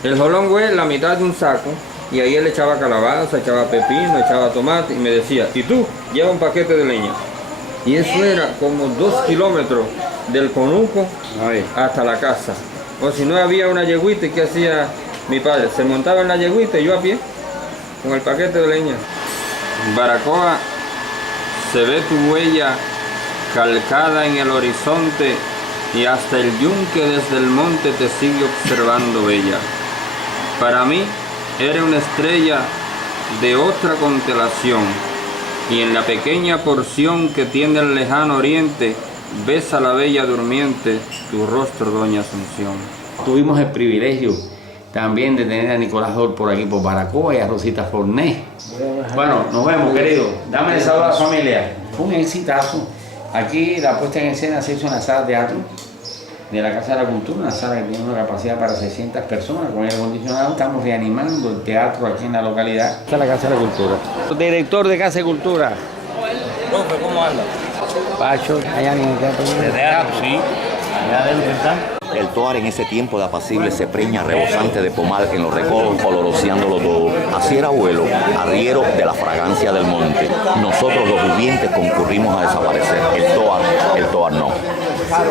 El jolongo es la mitad de un saco y ahí él echaba calabaza, echaba pepino, echaba tomate y me decía, y tú, lleva un paquete de leña. Y eso era como 2 kilómetros del conuco hasta la casa. O si no había una yeguita que hacía Mi padre se montaba en la yeguita y yo a pie, con el paquete de leña. Baracoa, se ve tu huella calcada en el horizonte y hasta el yunque desde el monte te sigue observando bella. Para mí, eres una estrella de otra constelación y en la pequeña porción que tiene el lejano oriente, ves a la bella durmiente tu rostro, doña Asunción. Tuvimos el privilegio también de tener a Nicolás Dor por aquí, por Baracoa, y a Rosita Forné. Bueno, nos vemos, querido. Dame el saludo a la familia. Fue un exitazo. Aquí la puesta en escena se hizo en la sala de teatro de la Casa de la Cultura, una sala que tiene una capacidad para 600 personas con aire acondicionado. Estamos reanimando el teatro aquí en la localidad. Esta es la Casa de la Cultura. Director de Casa de Cultura. Profe, ¿cómo anda? Pacho, ¿hay alguien que De teatro, sí. El toar en ese tiempo de apacible se preña rebosante de pomal en los recodos, oloroseándolo todo. Así era abuelo, arriero de la fragancia del monte. Nosotros los vivientes concurrimos a desaparecer. El toar no.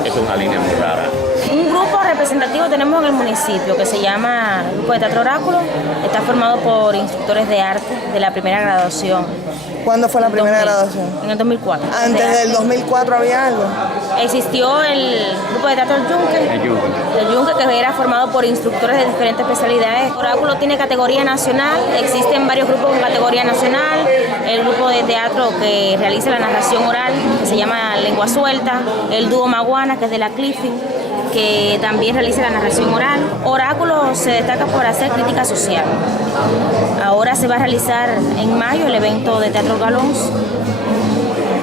Esa es una línea muy rara. Un grupo representativo tenemos en el municipio que se llama Grupo de Teatro Oráculo. Está formado por instructores de arte de la primera graduación. ¿Cuándo fue la primera graduación? En el 2004. ¿Antes del 2004 había algo? Existió el Grupo de Teatro El Yunque. El Yunque, que era formado por instructores de diferentes especialidades. Oráculo tiene categoría nacional, existen varios grupos con categoría nacional. El grupo de teatro que realiza la narración oral, que se llama Lengua Suelta. El dúo Maguana, que es de la Cliffing, que también realiza la narración oral. Oráculo se destaca por hacer crítica social. Ahora se va a realizar en mayo el evento de Teatro Galons.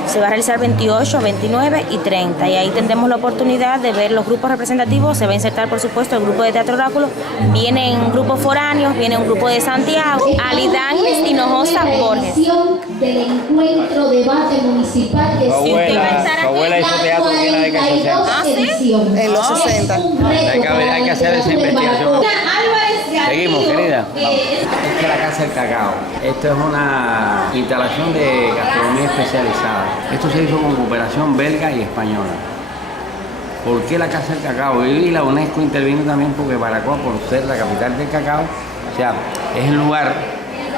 Se va a realizar 28, 29 y 30. Y ahí tendremos la oportunidad de ver los grupos representativos. Se va a insertar, por supuesto, el grupo de Teatro Oráculo. Vienen grupos foráneos, viene un grupo de Santiago, Alidanis, Hinojosa, Borges. Del encuentro debate municipal de abuela hizo teatro aquí en la década de 60. En los 60. Hay que hacer esa investigación. Seguimos, querida. Esta es la Casa del Cacao. Esto es una instalación de gastronomía especializada. Esto se hizo con cooperación belga y española. ¿Por qué la Casa del Cacao? Y la UNESCO intervino también porque Baracoa, por ser la capital del cacao, o sea, es el lugar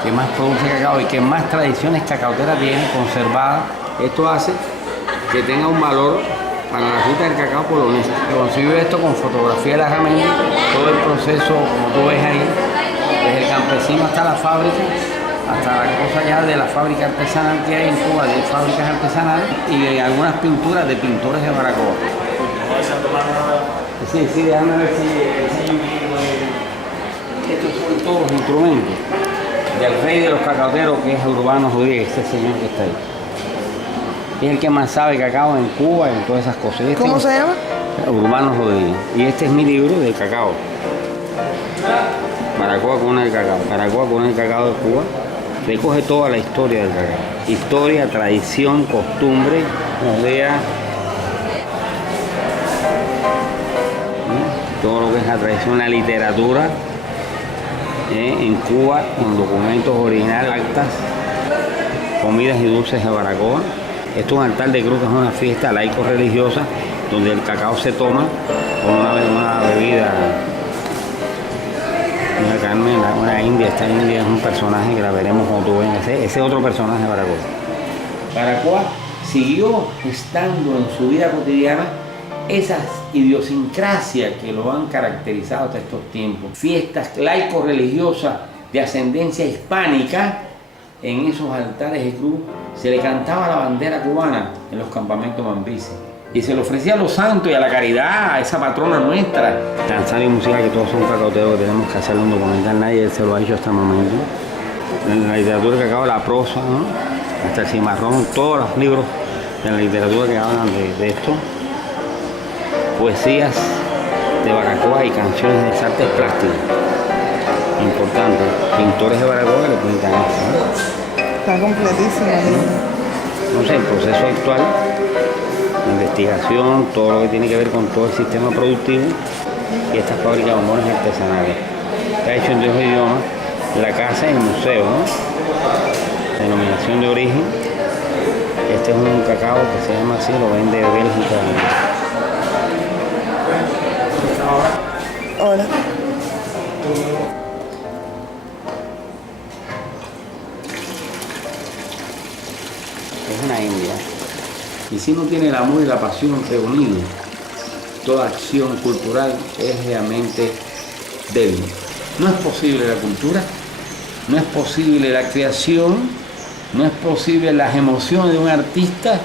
que más produce cacao y que más tradiciones cacauteras tiene conservadas. Esto hace que tenga un valor para la ruta del cacao por UNESCO. Consigo esto con fotografía de la herramienta, todo el proceso, como tú ves ahí, desde el campesino hasta la fábrica, hasta la cosa ya de la fábrica artesanal que hay en Cuba, de fábricas artesanales y de algunas pinturas de pintores de Baracoa. Sí, déjame ver si estos son todos los instrumentos del rey de los cacauteros, que es Urbano Rodríguez, este señor que está ahí. Es el que más sabe cacao en Cuba y en todas esas cosas. ¿Cómo se llama? Urbano Rodríguez. Y este es mi libro de cacao. Baracoa, cuna del cacao. Baracoa, cuna del cacao de Cuba. Recoge toda la historia del cacao. Historia, tradición, costumbre, modea. Todo lo que es la tradición, la literatura. En Cuba, con documentos originales, actas, comidas y dulces de Baracoa. Esto es un altar de cruz, que es una fiesta laico-religiosa donde el cacao se toma con una bebida. Mira, Carmen, una india, esta india es un personaje que la veremos como tú ves, ese otro personaje de Baracoa. Baracoa siguió estando en su vida cotidiana esas idiosincrasias que lo han caracterizado hasta estos tiempos. Fiestas laico-religiosas de ascendencia hispánica. En esos altares de cruz se le cantaba la bandera cubana en los campamentos mambises y se le ofrecía a los santos y a la caridad, a esa patrona nuestra. Danzario musical, que todos son cacauteros, que tenemos que hacerle un documental, nadie se lo ha hecho hasta el momento. En la literatura que acaba la prosa, ¿no? Hasta el cimarrón, todos los libros de la literatura que hablan de esto, poesías de Baracoa y canciones de artes plásticas. Importante, pintores de Baracoa que pintan esto, ¿no? Está completísimo. No sé, el proceso actual, la investigación, todo lo que tiene que ver con todo el sistema productivo y estas fábricas de bombones artesanales. Está hecho en 2 idiomas, la casa y el museo, ¿no? Denominación de origen. Este es un cacao que se llama así, lo vende Bélgica. Hola. Y si no tiene el amor y la pasión reunidos, toda acción cultural es realmente débil. No es posible la cultura, no es posible la creación, no es posible las emociones de un artista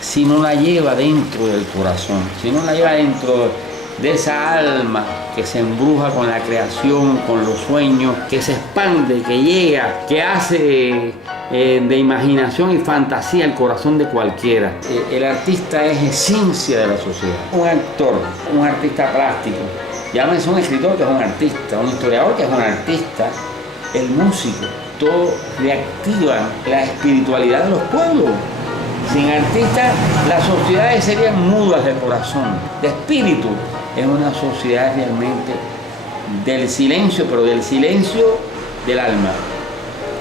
si no la lleva dentro del corazón, si no la lleva dentro de esa alma que se embruja con la creación, con los sueños, que se expande, que llega, que hace de imaginación y fantasía el corazón de cualquiera. El artista es esencia de la sociedad. Un actor, un artista plástico, llámese un escritor que es un artista, un historiador que es un artista, el músico, todo reactiva la espiritualidad de los pueblos. Sin artistas, las sociedades serían mudas de corazón, de espíritu. Es una sociedad realmente del silencio, pero del silencio del alma.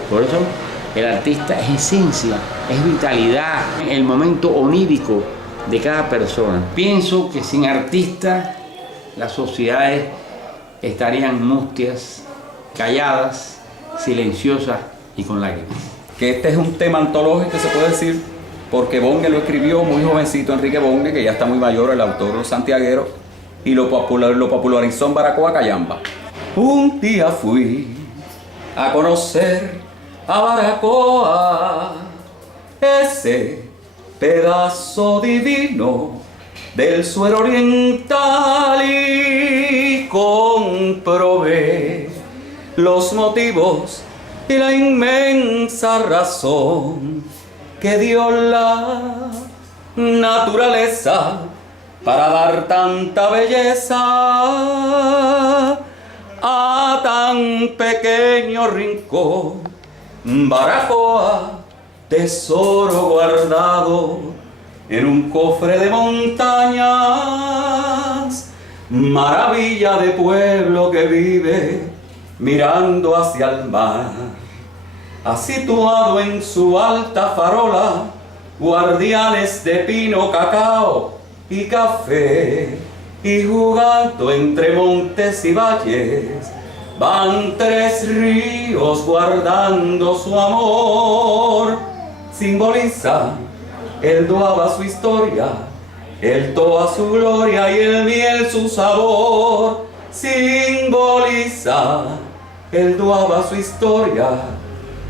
Por eso el artista es esencia, es vitalidad, el momento onírico de cada persona. Pienso que sin artistas las sociedades estarían mustias, calladas, silenciosas y con lágrimas. Que este es un tema antológico, se puede decir, porque Bonge lo escribió muy jovencito, Enrique Bonge, que ya está muy mayor, el autor santiaguero, y lo popularizó en Baracoa, Cayamba. Un día fui a conocer a Baracoa, ese pedazo divino del suelo oriental, y comprobé los motivos y la inmensa razón que dio la naturaleza para dar tanta belleza a tan pequeño rincón. Baracoa, tesoro guardado en un cofre de montañas, maravilla de pueblo que vive mirando hacia el mar. Situado en su alta farola, guardianes de pino, cacao y café, y jugando entre montes y valles, van 3 ríos guardando su amor. Simboliza el Duaba su historia, el Toa su gloria y el miel su sabor. Simboliza el Duaba su historia,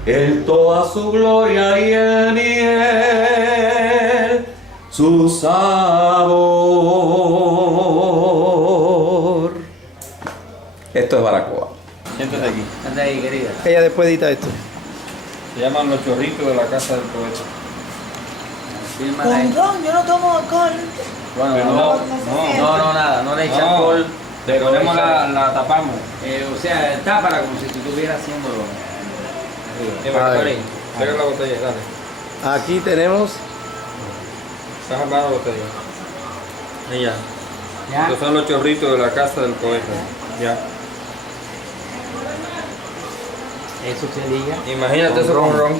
el Toa su gloria y el miel su sabor. Esto es Baracoa. Siéntate aquí. Anda ahí, querida. Ella después edita esto. Se llaman Los Chorritos de la Casa del Poeta. Con ron, yo no tomo alcohol. Bueno, Pero no, nada, no le echa No, alcohol. le ponemos la tapamos. O sea, tápala como si tú estuvieras haciéndolo. Pega la botella, dale. Aquí tenemos. Estás armando la botella. Ahí ya. ¿Ya? Estos son los chorritos de la Casa del Poeta. Ya. Eso se diga. Imagínate eso con ron.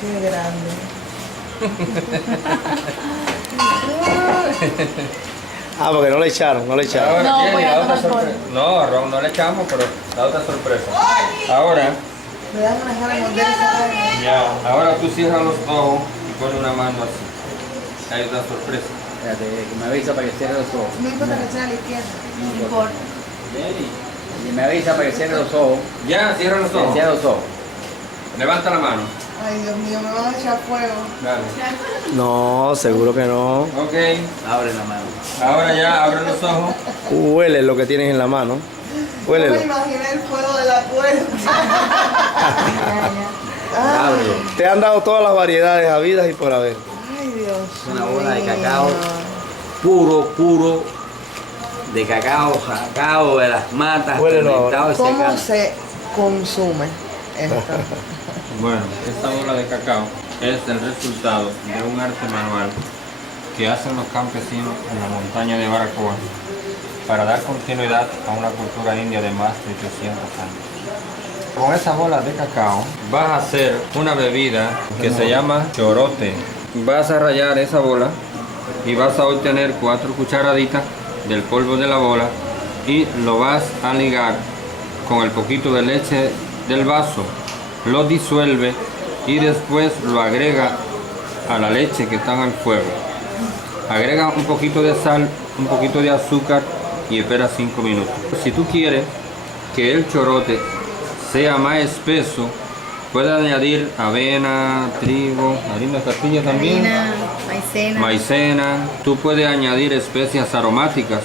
Qué grande. Porque no le echaron. Ahora tiene la otra sorpresa. No, ron no le echamos, pero la otra sorpresa. Ahora, Me dan unas ganas de morder esa vaina. ya. Ahora tú cierras los ojos y pones una mano así. Hay otra sorpresa. Espérate, que me avisa para que cierre los ojos. No importa que sea a la izquierda. No importa. Y me avisa para que cierre los ojos. Ya, cierra los ojos. Cierra los ojos. Levanta la mano. Ay, Dios mío, me van a echar fuego. Dale. No, seguro que no. Ok. Abre la mano. Ahora ya, abre los ojos. Huele lo que tienes en la mano. No Huélelo. me imaginé el fuego de la puerta. Ábrelo. Te han dado todas las variedades habidas y por haber. Ay, Dios. Una bola de cacao puro, de cacao de las matas, Huélelo fermentado y ¿Cómo secado. se consume esto? Bueno, esta bola de cacao es el resultado de un arte manual que hacen los campesinos en la montaña de Baracoa para dar continuidad a una cultura india de más de 800 años. Con esas bolas de cacao vas a hacer una bebida que se llama chorote. Vas a rallar esa bola y vas a obtener 4 cucharaditas del polvo de la bola y lo vas a ligar con el poquito de leche del vaso. Lo disuelve y después lo agrega a la leche que está en el fuego. Agrega un poquito de sal, un poquito de azúcar y espera 5 minutos. Si tú quieres que el chorote sea más espeso, puedes añadir avena, trigo, harina de castilla también, maicena. Tú puedes añadir especias aromáticas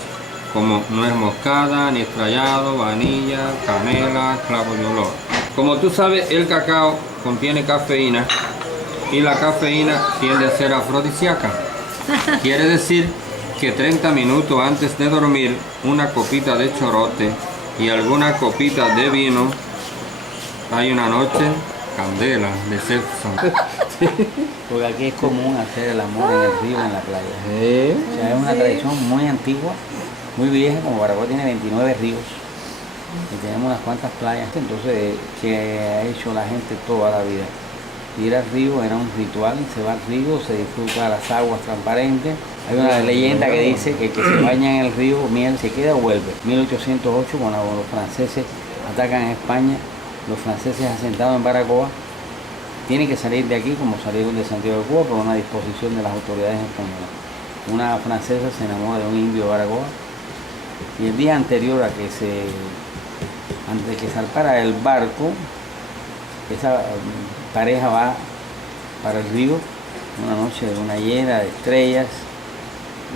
como nuez moscada, anís rallado, vainilla, canela, clavo de olor. Como tú sabes, el cacao contiene cafeína y la cafeína tiende a ser afrodisíaca. Quiere decir que 30 minutos antes de dormir, una copita de chorote y alguna copita de vino, hay una noche candela de sexo. Porque aquí es común hacer el amor en el río, en la playa. O sea, es una tradición muy antigua, muy vieja, como Baracoa tiene 29 ríos y tenemos unas cuantas playas. Entonces, que ha hecho la gente toda la vida. Ir al río era un ritual, se va al río, se disfruta de las aguas transparentes. Hay una leyenda que dice que el que se baña en el río Miel se queda o vuelve. 1808, cuando los franceses atacan a España, los franceses asentados en Baracoa tienen que salir de aquí como salieron de Santiago de Cuba por una disposición de las autoridades españolas. Una francesa se enamora de un indio de Baracoa y el día anterior a que antes de que zarpara el barco, esa pareja va para el río, una noche de luna llena, de estrellas,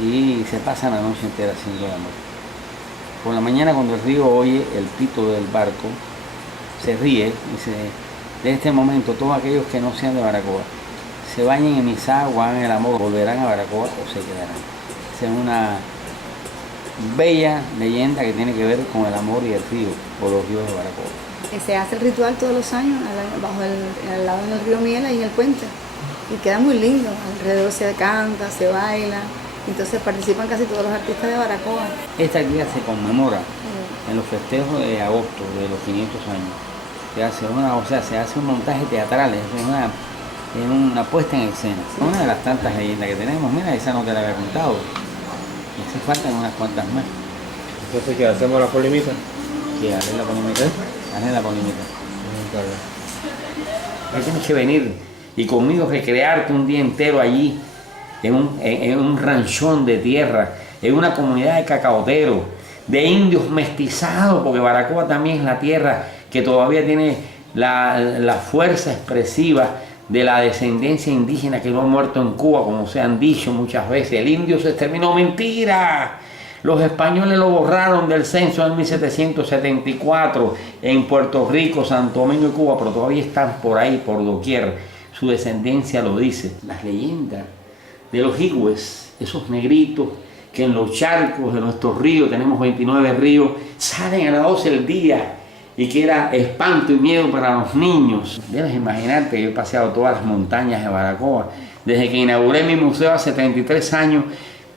y se pasan la noche entera haciendo el amor. Por la mañana, cuando el río oye el pito del barco, se ríe y dice: de este momento todos aquellos que no sean de Baracoa se bañen en mis aguas, hagan el amor, volverán a Baracoa o se quedarán. Esa es una bella leyenda que tiene que ver con el amor y el río, por los ríos de Baracoa. Se hace el ritual todos los años al lado del río Miel, ahí en el puente, y queda muy lindo. Alrededor se canta, se baila, entonces participan casi todos los artistas de Baracoa. Esta actividad se conmemora en los festejos de agosto de los 500 años. Se hace un montaje teatral, es una puesta en escena. Una de las tantas leyendas que tenemos. Mira, esa no te la había contado. Y hace faltan unas cuantas más. Entonces, ¿qué hacemos la polimita? ¿Qué? ¿Haré la polimita? Haré la polimita. Ahí tienes que venir y conmigo recrearte un día entero allí, en un ranchón de tierra, en una comunidad de cacaoteros, de indios mestizados, porque Baracoa también es la tierra que todavía tiene la fuerza expresiva de la descendencia indígena que no ha muerto en Cuba, como se han dicho muchas veces. El indio se exterminó. ¡Mentira! Los españoles lo borraron del censo en 1774 en Puerto Rico, Santo Domingo y Cuba, pero todavía están por ahí, por doquier. Su descendencia lo dice. Las leyendas de los higües, esos negritos que en los charcos de nuestros ríos, tenemos 29 ríos, salen a las 12 del día y que era espanto y miedo para los niños. Debes imaginarte que he paseado todas las montañas de Baracoa. Desde que inauguré mi museo hace 33 años,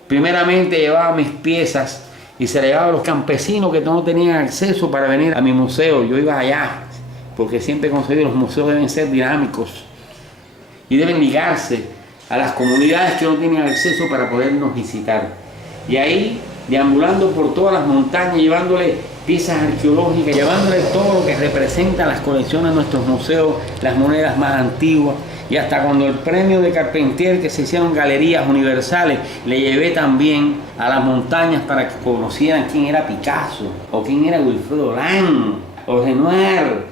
primeramente llevaba mis piezas y se le llevaba a los campesinos que no tenían acceso para venir a mi museo. Yo iba allá, porque siempre he concebido los museos deben ser dinámicos y deben ligarse a las comunidades que no tienen acceso para podernos visitar. Y ahí, deambulando por todas las montañas, llevándole piezas arqueológicas, llevándole todo lo que representa las colecciones de nuestros museos, las monedas más antiguas, y hasta cuando el premio de Carpentier, que se hicieron galerías universales, le llevé también a las montañas para que conocieran quién era Picasso, o quién era Wilfredo Lang, o Renoir,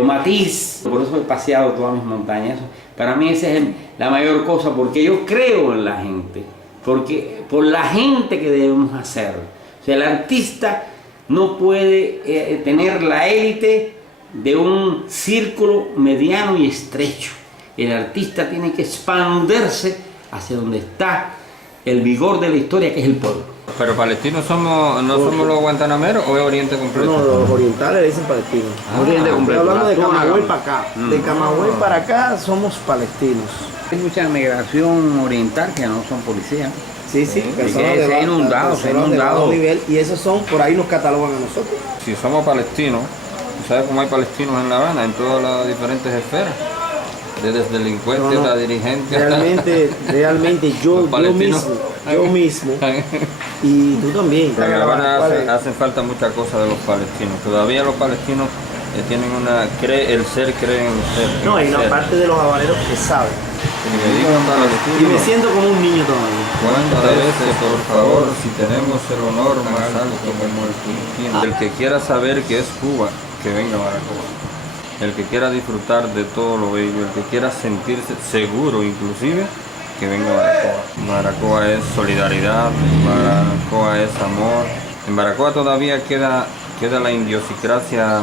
o Matisse. Por eso he paseado todas mis montañas. Para mí esa es la mayor cosa, porque yo creo en la gente, porque por la gente que debemos hacer. O sea, el artista no puede tener la élite de un círculo mediano y estrecho. El artista tiene que expandirse hacia donde está el vigor de la historia, que es el pueblo. Pero palestinos somos, ¿no somos los guantanameros o es Oriente completo? No, los orientales le dicen palestinos. Oriente completo. Estoy hablando de Camagüey para acá. De Camagüey para acá somos palestinos. Hay mucha migración oriental que no son policías. Sí, personas se ha inundado. Nivel, y esos son, por ahí nos catalogan a nosotros. Si somos palestinos, ¿sabes cómo hay palestinos en La Habana? En todas las diferentes esferas. Desde delincuentes a dirigentes. Realmente yo mismo. Y tú también. En La Habana hacen falta muchas cosas de los palestinos. Todavía los palestinos tienen el ser creen en el ser. No, hay una parte de los habaneros que saben Y me digan para el estudio. Y me siento como un niño todavía. ¿Cuántas veces, por favor, si tenemos el honor más alto como el que el que quiera saber qué es Cuba, que venga a Baracoa. El que quiera disfrutar de todo lo bello, el que quiera sentirse seguro inclusive, que venga a Baracoa. Baracoa es solidaridad, Baracoa es amor. En Baracoa todavía queda la idiosincrasia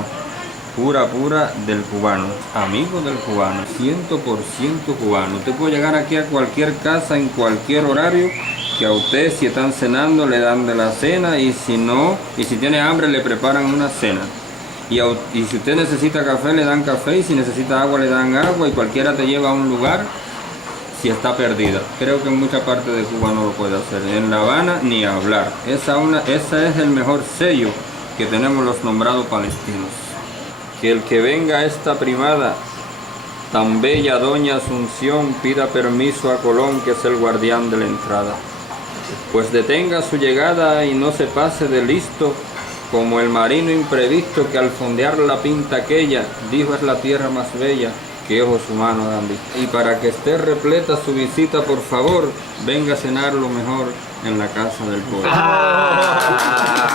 pura del cubano, amigo del cubano, 100% cubano. Usted puede llegar aquí a cualquier casa en cualquier horario, que a usted si están cenando le dan de la cena y si no, y si tiene hambre le preparan una cena. Y si usted necesita café le dan café y si necesita agua le dan agua y cualquiera te lleva a un lugar si está perdida. Creo que en mucha parte de Cuba no lo puede hacer. En La Habana ni hablar. Esa es el mejor sello que tenemos los nombrados palestinos. Que el que venga a esta primada, tan bella doña Asunción, pida permiso a Colón, que es el guardián de la entrada. Pues detenga su llegada y no se pase de listo, como el marino imprevisto que al fondear la pinta aquella, dijo es la tierra más bella que ojos humanos han visto. Y para que esté repleta su visita, por favor, venga a cenar lo mejor en la casa del pueblo.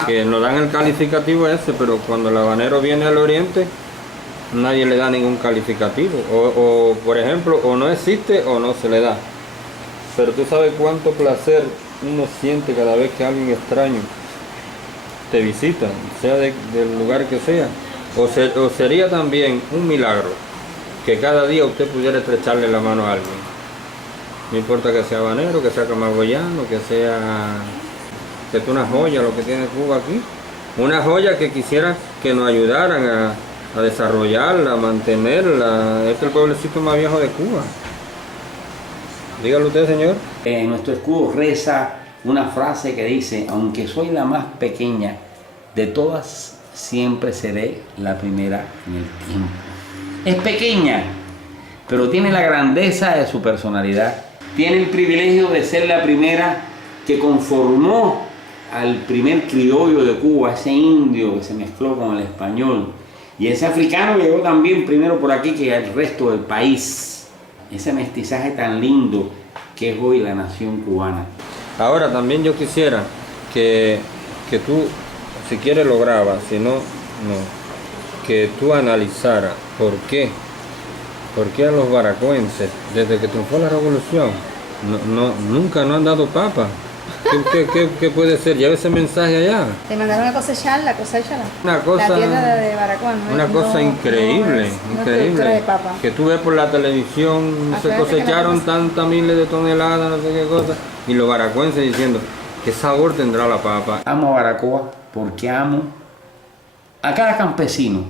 Que nos dan el calificativo ese, pero cuando el habanero viene al oriente, nadie le da ningún calificativo. O por ejemplo, o no existe o no se le da. Pero tú sabes cuánto placer uno siente cada vez que alguien extraño te visita, sea del lugar que sea. O sería también un milagro que cada día usted pudiera estrecharle la mano a alguien. No importa que sea habanero, que sea camagüeyano, que sea una joya lo que tiene Cuba aquí. Una joya que quisiera que nos ayudaran a desarrollarla, a mantenerla. Este es el pueblecito más viejo de Cuba. Dígalo usted, señor. En nuestro escudo reza una frase que dice: aunque soy la más pequeña de todas, siempre seré la primera en el tiempo. Es pequeña, pero tiene la grandeza de su personalidad. Tiene el privilegio de ser la primera que conformó al primer criollo de Cuba, ese indio que se mezcló con el español. Y ese africano llegó también primero por aquí que el resto del país. Ese mestizaje tan lindo que es hoy la nación cubana. Ahora también yo quisiera que tú, si quieres lo grabas, si no, no. Que tú analizaras por qué a los baracoenses, desde que triunfó la revolución, nunca no han dado papa. ¿Qué puede ser? Lleva ese mensaje allá. Te mandaron a cosechar la cosecha, la tierra de Baracoa, ¿no? Una cosa increíble, increíble. De papa. Que tú ves por la televisión, se cosecharon tantas miles de toneladas, no sé qué cosa, y los baracoenses diciendo, ¿qué sabor tendrá la papa? Amo a Baracoa porque amo a cada campesino,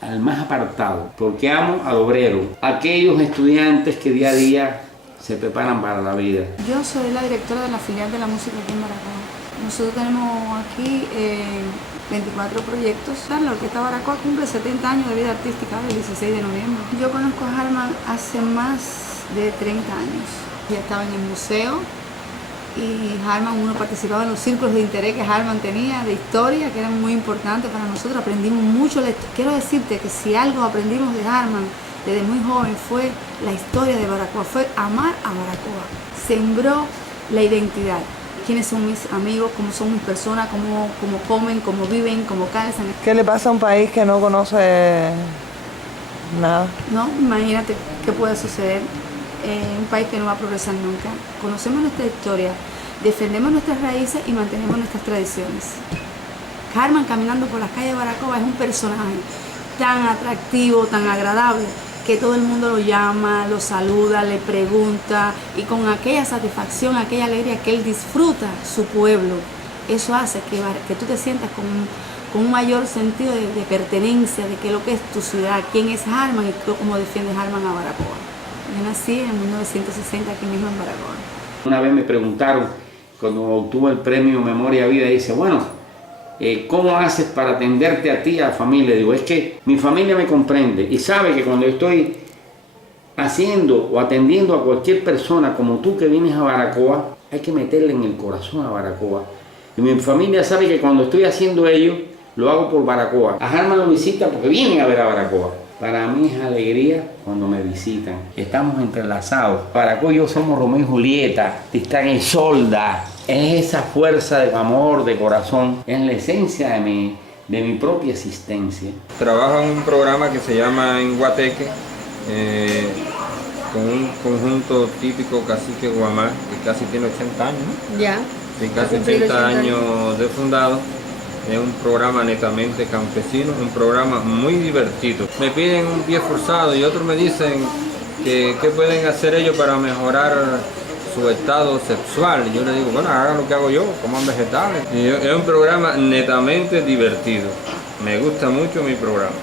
al más apartado, porque amo al obrero, a aquellos estudiantes que día a día se preparan para la vida. Yo soy la directora de la filial de la música aquí en Baracoa. Nosotros tenemos aquí 24 proyectos. La Orquesta Baracoa cumple 70 años de vida artística el 16 de noviembre. Yo conozco a Harman hace más de 30 años. Ya estaba en el museo y Harman, uno participaba en los círculos de interés que Harman tenía, de historia, que eran muy importantes para nosotros. Aprendimos mucho. Quiero decirte que si algo aprendimos de Harman desde muy joven fue la historia de Baracoa, fue amar a Baracoa. Sembró la identidad. Quiénes son mis amigos, cómo son mis personas, cómo comen, cómo viven, cómo calzan. ¿Qué le pasa a un país que no conoce nada? No, imagínate qué puede suceder. Un país que no va a progresar nunca. Conocemos nuestra historia, defendemos nuestras raíces y mantenemos nuestras tradiciones. Harman caminando por las calles de Baracoa es un personaje tan atractivo, tan agradable, que todo el mundo lo llama, lo saluda, le pregunta y con aquella satisfacción, aquella alegría que él disfruta su pueblo. Eso hace que tú te sientas con un mayor sentido de pertenencia, de qué es lo que es tu ciudad, quién es Harman y cómo defiende Harman a Baracoa. Yo nací en 1960 aquí mismo en Baracoa. Una vez me preguntaron, cuando obtuvo el premio Memoria Vida, dice, bueno, ¿cómo haces para atenderte a ti y a la familia? Digo, es que mi familia me comprende y sabe que cuando estoy haciendo o atendiendo a cualquier persona como tú que vienes a Baracoa, hay que meterle en el corazón a Baracoa. Y mi familia sabe que cuando estoy haciendo ello, lo hago por Baracoa. A Harman lo visita porque vienen a ver a Baracoa. Para mí es alegría cuando me visitan. Estamos entrelazados. Baracoa y yo somos Romeo y Julieta, Tristán y Isolda. Es esa fuerza de amor, de corazón. Es la esencia de mi propia existencia. Trabajo en un programa que se llama En Guateque, con un conjunto típico cacique Guamá, que casi tiene 80 años, ¿no? Ya. Sí, casi 80 años de fundado. Es un programa netamente campesino, un programa muy divertido. Me piden un pie forzado y otros me dicen que qué pueden hacer ellos para mejorar su estado sexual. Y yo les digo, bueno, hagan lo que hago yo, coman vegetales. Y es un programa netamente divertido. Me gusta mucho mi programa.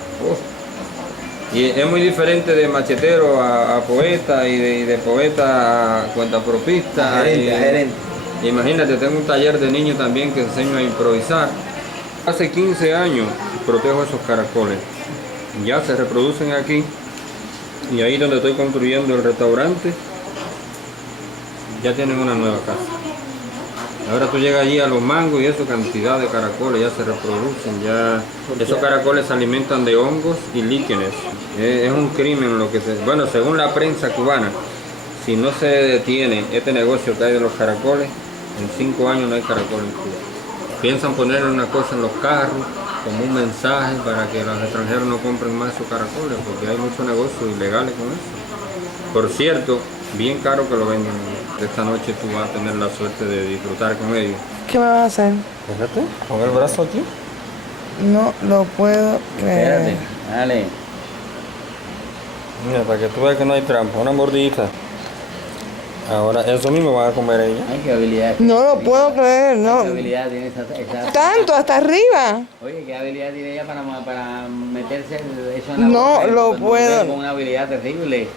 Y es muy diferente de machetero a poeta y de poeta a cuentapropista. Gerente. Imagínate, tengo un taller de niños también que enseño a improvisar. Hace 15 años protejo esos caracoles. Ya se reproducen aquí. Y ahí donde estoy construyendo el restaurante, ya tienen una nueva casa. Ahora tú llegas allí a los mangos y eso, cantidad de caracoles ya se reproducen. Ya esos caracoles se alimentan de hongos y líquenes. Es un crimen lo que se... Bueno, según la prensa cubana, si no se detiene este negocio que hay de los caracoles, en 5 años no hay caracoles en Cuba. Piensan poner una cosa en los carros como un mensaje para que los extranjeros no compren más esos caracoles, porque hay muchos negocios ilegales con eso. Por cierto, bien caro que lo vendan. Esta noche tú vas a tener la suerte de disfrutar con ellos. ¿Qué me vas a hacer? Espérate, pon el brazo aquí. No lo puedo creer. Espérate, dale. Mira, para que tú veas que no hay trampa, una mordidita. Ahora, eso mismo van a comer ella. Ay, qué habilidad. No lo puedo creer, no. ¿Qué habilidad tiene esa... Tanto, hasta arriba. Oye, ¿qué habilidad tiene ella para meterse eso en la No boca? lo Pues, puedo. Con una habilidad terrible.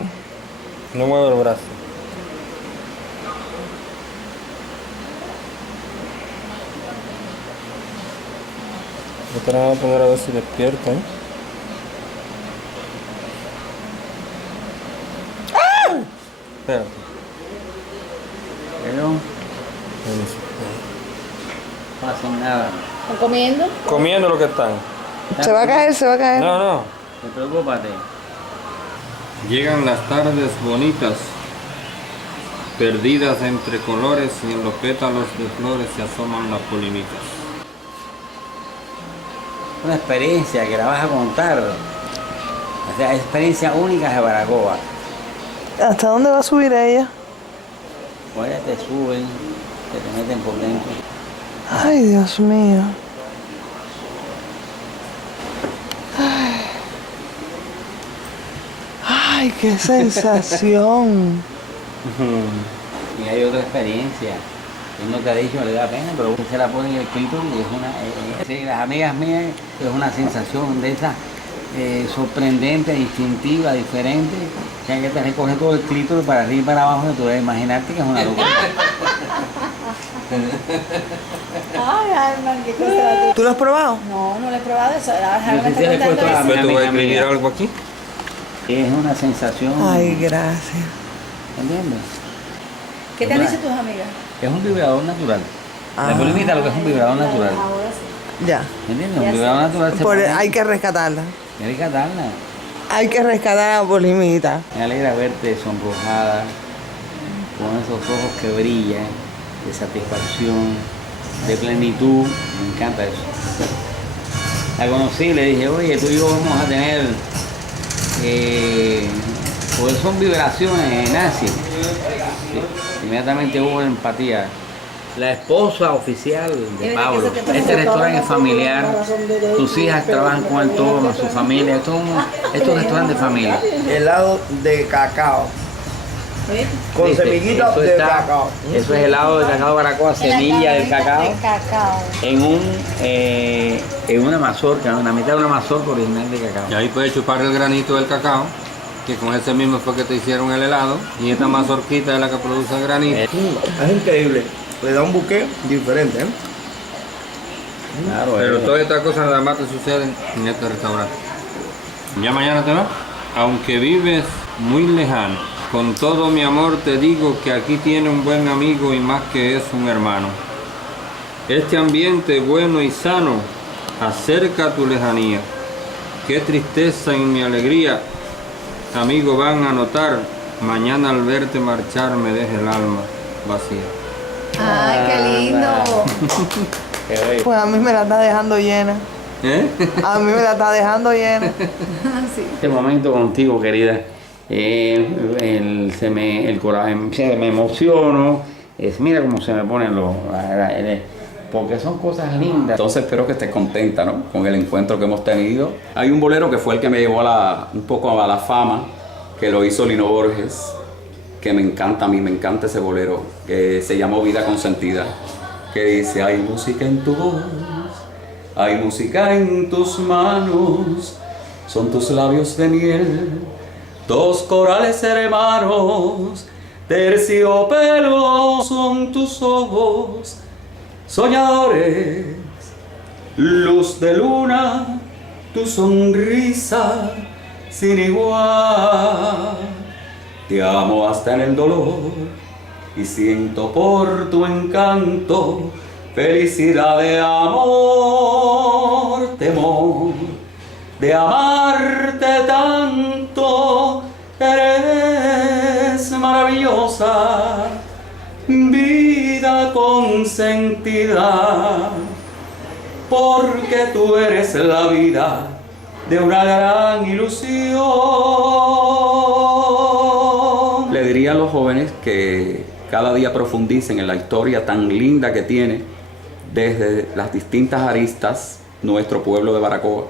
No mueve el brazo. Esta la vamos a poner a ver si despierta, ¿eh? ¡Ah! Espérate. Pero no hacen nada. ¿Están comiendo? Comiendo lo que están. Se va a caer, se va a caer. No. Preocúpate. Llegan las tardes bonitas, perdidas entre colores, y en los pétalos de flores se asoman las polinitas. Una experiencia que la vas a contar. O sea, experiencia única de Baracoa. ¿Hasta dónde va a subir ella? O ellas te suben, te meten por dentro. Ay, Dios mío. Ay, qué sensación. Y hay otra experiencia. Él no te ha dicho, le da pena, pero usted se la pone en el clítoris y es una... sí, las amigas mías, es una sensación de esa sorprendente, distintiva, diferente, que hay que te recoge todo el clítoris para arriba y para abajo, y tú debes imaginarte que es una locura. Ay, Alma, qué cosa. ¿Tú lo has probado? No, no lo he probado eso. Ahora Yo me sí está te le he puesto contando a eso. mi ¿Tú vas a amiga. escribir algo aquí? Es una sensación... Ay, gracias. ¿Entiendes? ¿Qué te han dicho tus amigas? Es un vibrador natural. La polimita lo que es un vibrador natural. Ahora sí. Ya. ¿Entiendes? Un vibrador natural se pone... Hay que rescatarla. Hay que rescatarla. Hay que rescatar a la polimita. Me alegra verte sonrojada, con esos ojos que brillan, de satisfacción, de plenitud. Me encanta eso. La conocí, le dije, oye, tú y yo vamos a tener... pues son vibraciones, Nancy. Sí. Inmediatamente hubo empatía. La esposa oficial de Pablo. Este restaurante es familiar. Sus hijas trabajan con él todo, con su familia. Esto es un restaurante de familia. Helado de cacao. Con ¿Viste? semillitas Eso de está- cacao. Eso es helado de cacao Baracoa, semilla del cacao. De cacao. En una mazorca, en la mitad de una mazorca original de cacao. Y ahí puedes chupar el granito del cacao, que con ese mismo fue que te hicieron el helado, y esta mazorquita es la que produce el granito. Es increíble. Le da un buque diferente, ¿eh? Claro, Pero todas estas cosas nada más te suceden en este restaurante. Ya mañana te vas. Aunque vives muy lejano, con todo mi amor te digo que aquí tiene un buen amigo y más que es un hermano. Este ambiente bueno y sano acerca tu lejanía. qué tristeza en mi alegría, amigo, van a notar, mañana al verte marchar me deja el alma vacía. ¡Ay, qué lindo! Pues a mí me la está dejando llena. A mí me la está dejando llena. Sí. Este momento contigo, querida, me emociono, mira cómo se me ponen porque son cosas lindas. Entonces espero que estés contenta, ¿no?, con el encuentro que hemos tenido. Hay un bolero que fue el que me llevó un poco a la fama, que lo hizo Lino Borges, que me encanta, a mí me encanta ese bolero, que se llamó Vida Consentida, que dice: hay música en tu voz, hay música en tus manos, son tus labios de miel, dos corales hermanos, terciopelo son tus ojos, soñadores, luz de luna, tu sonrisa sin igual. Te amo hasta en el dolor y siento por tu encanto felicidad de amor, temor de amarte tanto. Eres maravillosa, vida consentida, porque tú eres la vida de una gran ilusión. Le diría a los jóvenes que cada día profundicen en la historia tan linda que tiene desde las distintas aristas nuestro pueblo de Baracoa,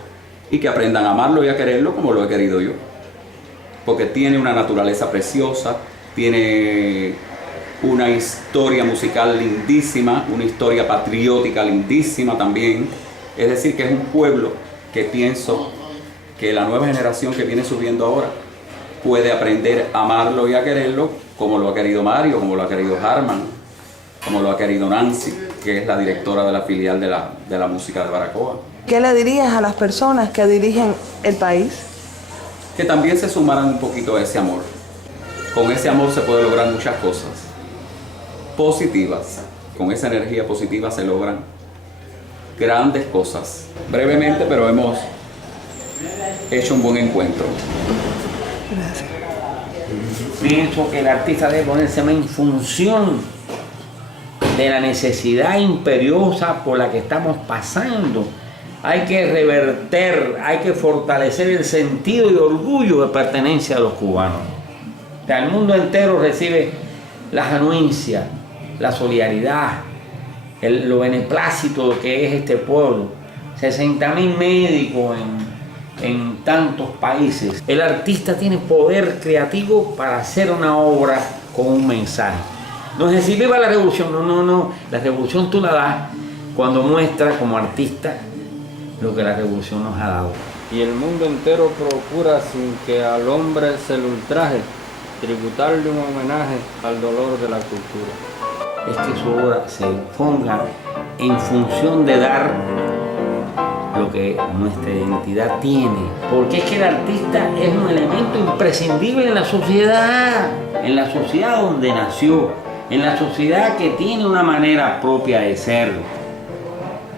y que aprendan a amarlo y a quererlo como lo he querido yo, porque tiene una naturaleza preciosa, tiene una historia musical lindísima, una historia patriótica lindísima también. Es decir, que es un pueblo que pienso que la nueva generación que viene subiendo ahora puede aprender a amarlo y a quererlo como lo ha querido Mario, como lo ha querido Harman, como lo ha querido Nancy, que es la directora de la filial de la música de Baracoa. ¿Qué le dirías a las personas que dirigen el país? Que también se sumaran un poquito a ese amor. Con ese amor se puede lograr muchas cosas positivas. Con esa energía positiva se logran grandes cosas. Brevemente, pero hemos hecho un buen encuentro. Gracias. Pienso que el artista debe ponerse en función de la necesidad imperiosa por la que estamos pasando. Hay que reverter, hay que fortalecer el sentido y orgullo de pertenencia de los cubanos. O sea, el mundo entero recibe la anuencia, la solidaridad, lo beneplácito que es este pueblo. 60.000 médicos en tantos países. El artista tiene poder creativo para hacer una obra con un mensaje. No es decir, viva la revolución, no. La revolución tú la das cuando muestra como artista lo que la revolución nos ha dado. Y el mundo entero procura, sin que al hombre se le ultraje, tributarle un homenaje al dolor de la cultura. Es que su obra se ponga en función de dar lo que nuestra identidad tiene. Porque es que el artista es un elemento imprescindible en la sociedad donde nació, en la sociedad que tiene una manera propia de ser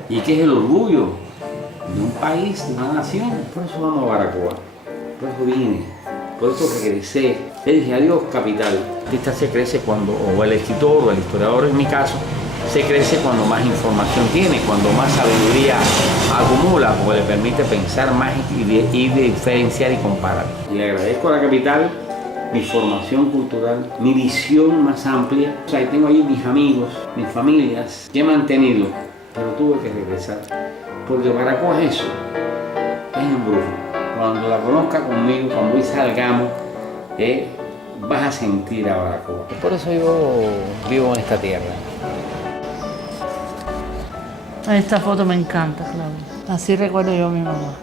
y que es el orgullo de un país, de una nación. Por eso vamos a Baracoa, por eso vine, por eso regresé. Le dije: adiós, capital. El artista se crece cuando, o el escritor o el historiador en mi caso, se crece cuando más información tiene, cuando más sabiduría acumula, porque le permite pensar más y diferenciar y comparar. Y le agradezco a la capital mi formación cultural, mi visión más amplia. O sea, tengo ahí mis amigos, mis familias que he mantenido, pero tuve que regresar. Porque Baracoa es eso, es embrujo. Cuando la conozca conmigo, cuando hoy salgamos, vas a sentir a Baracoa. Por eso yo vivo en esta tierra. Esta foto me encanta, Claudia. Así recuerdo yo a mi mamá.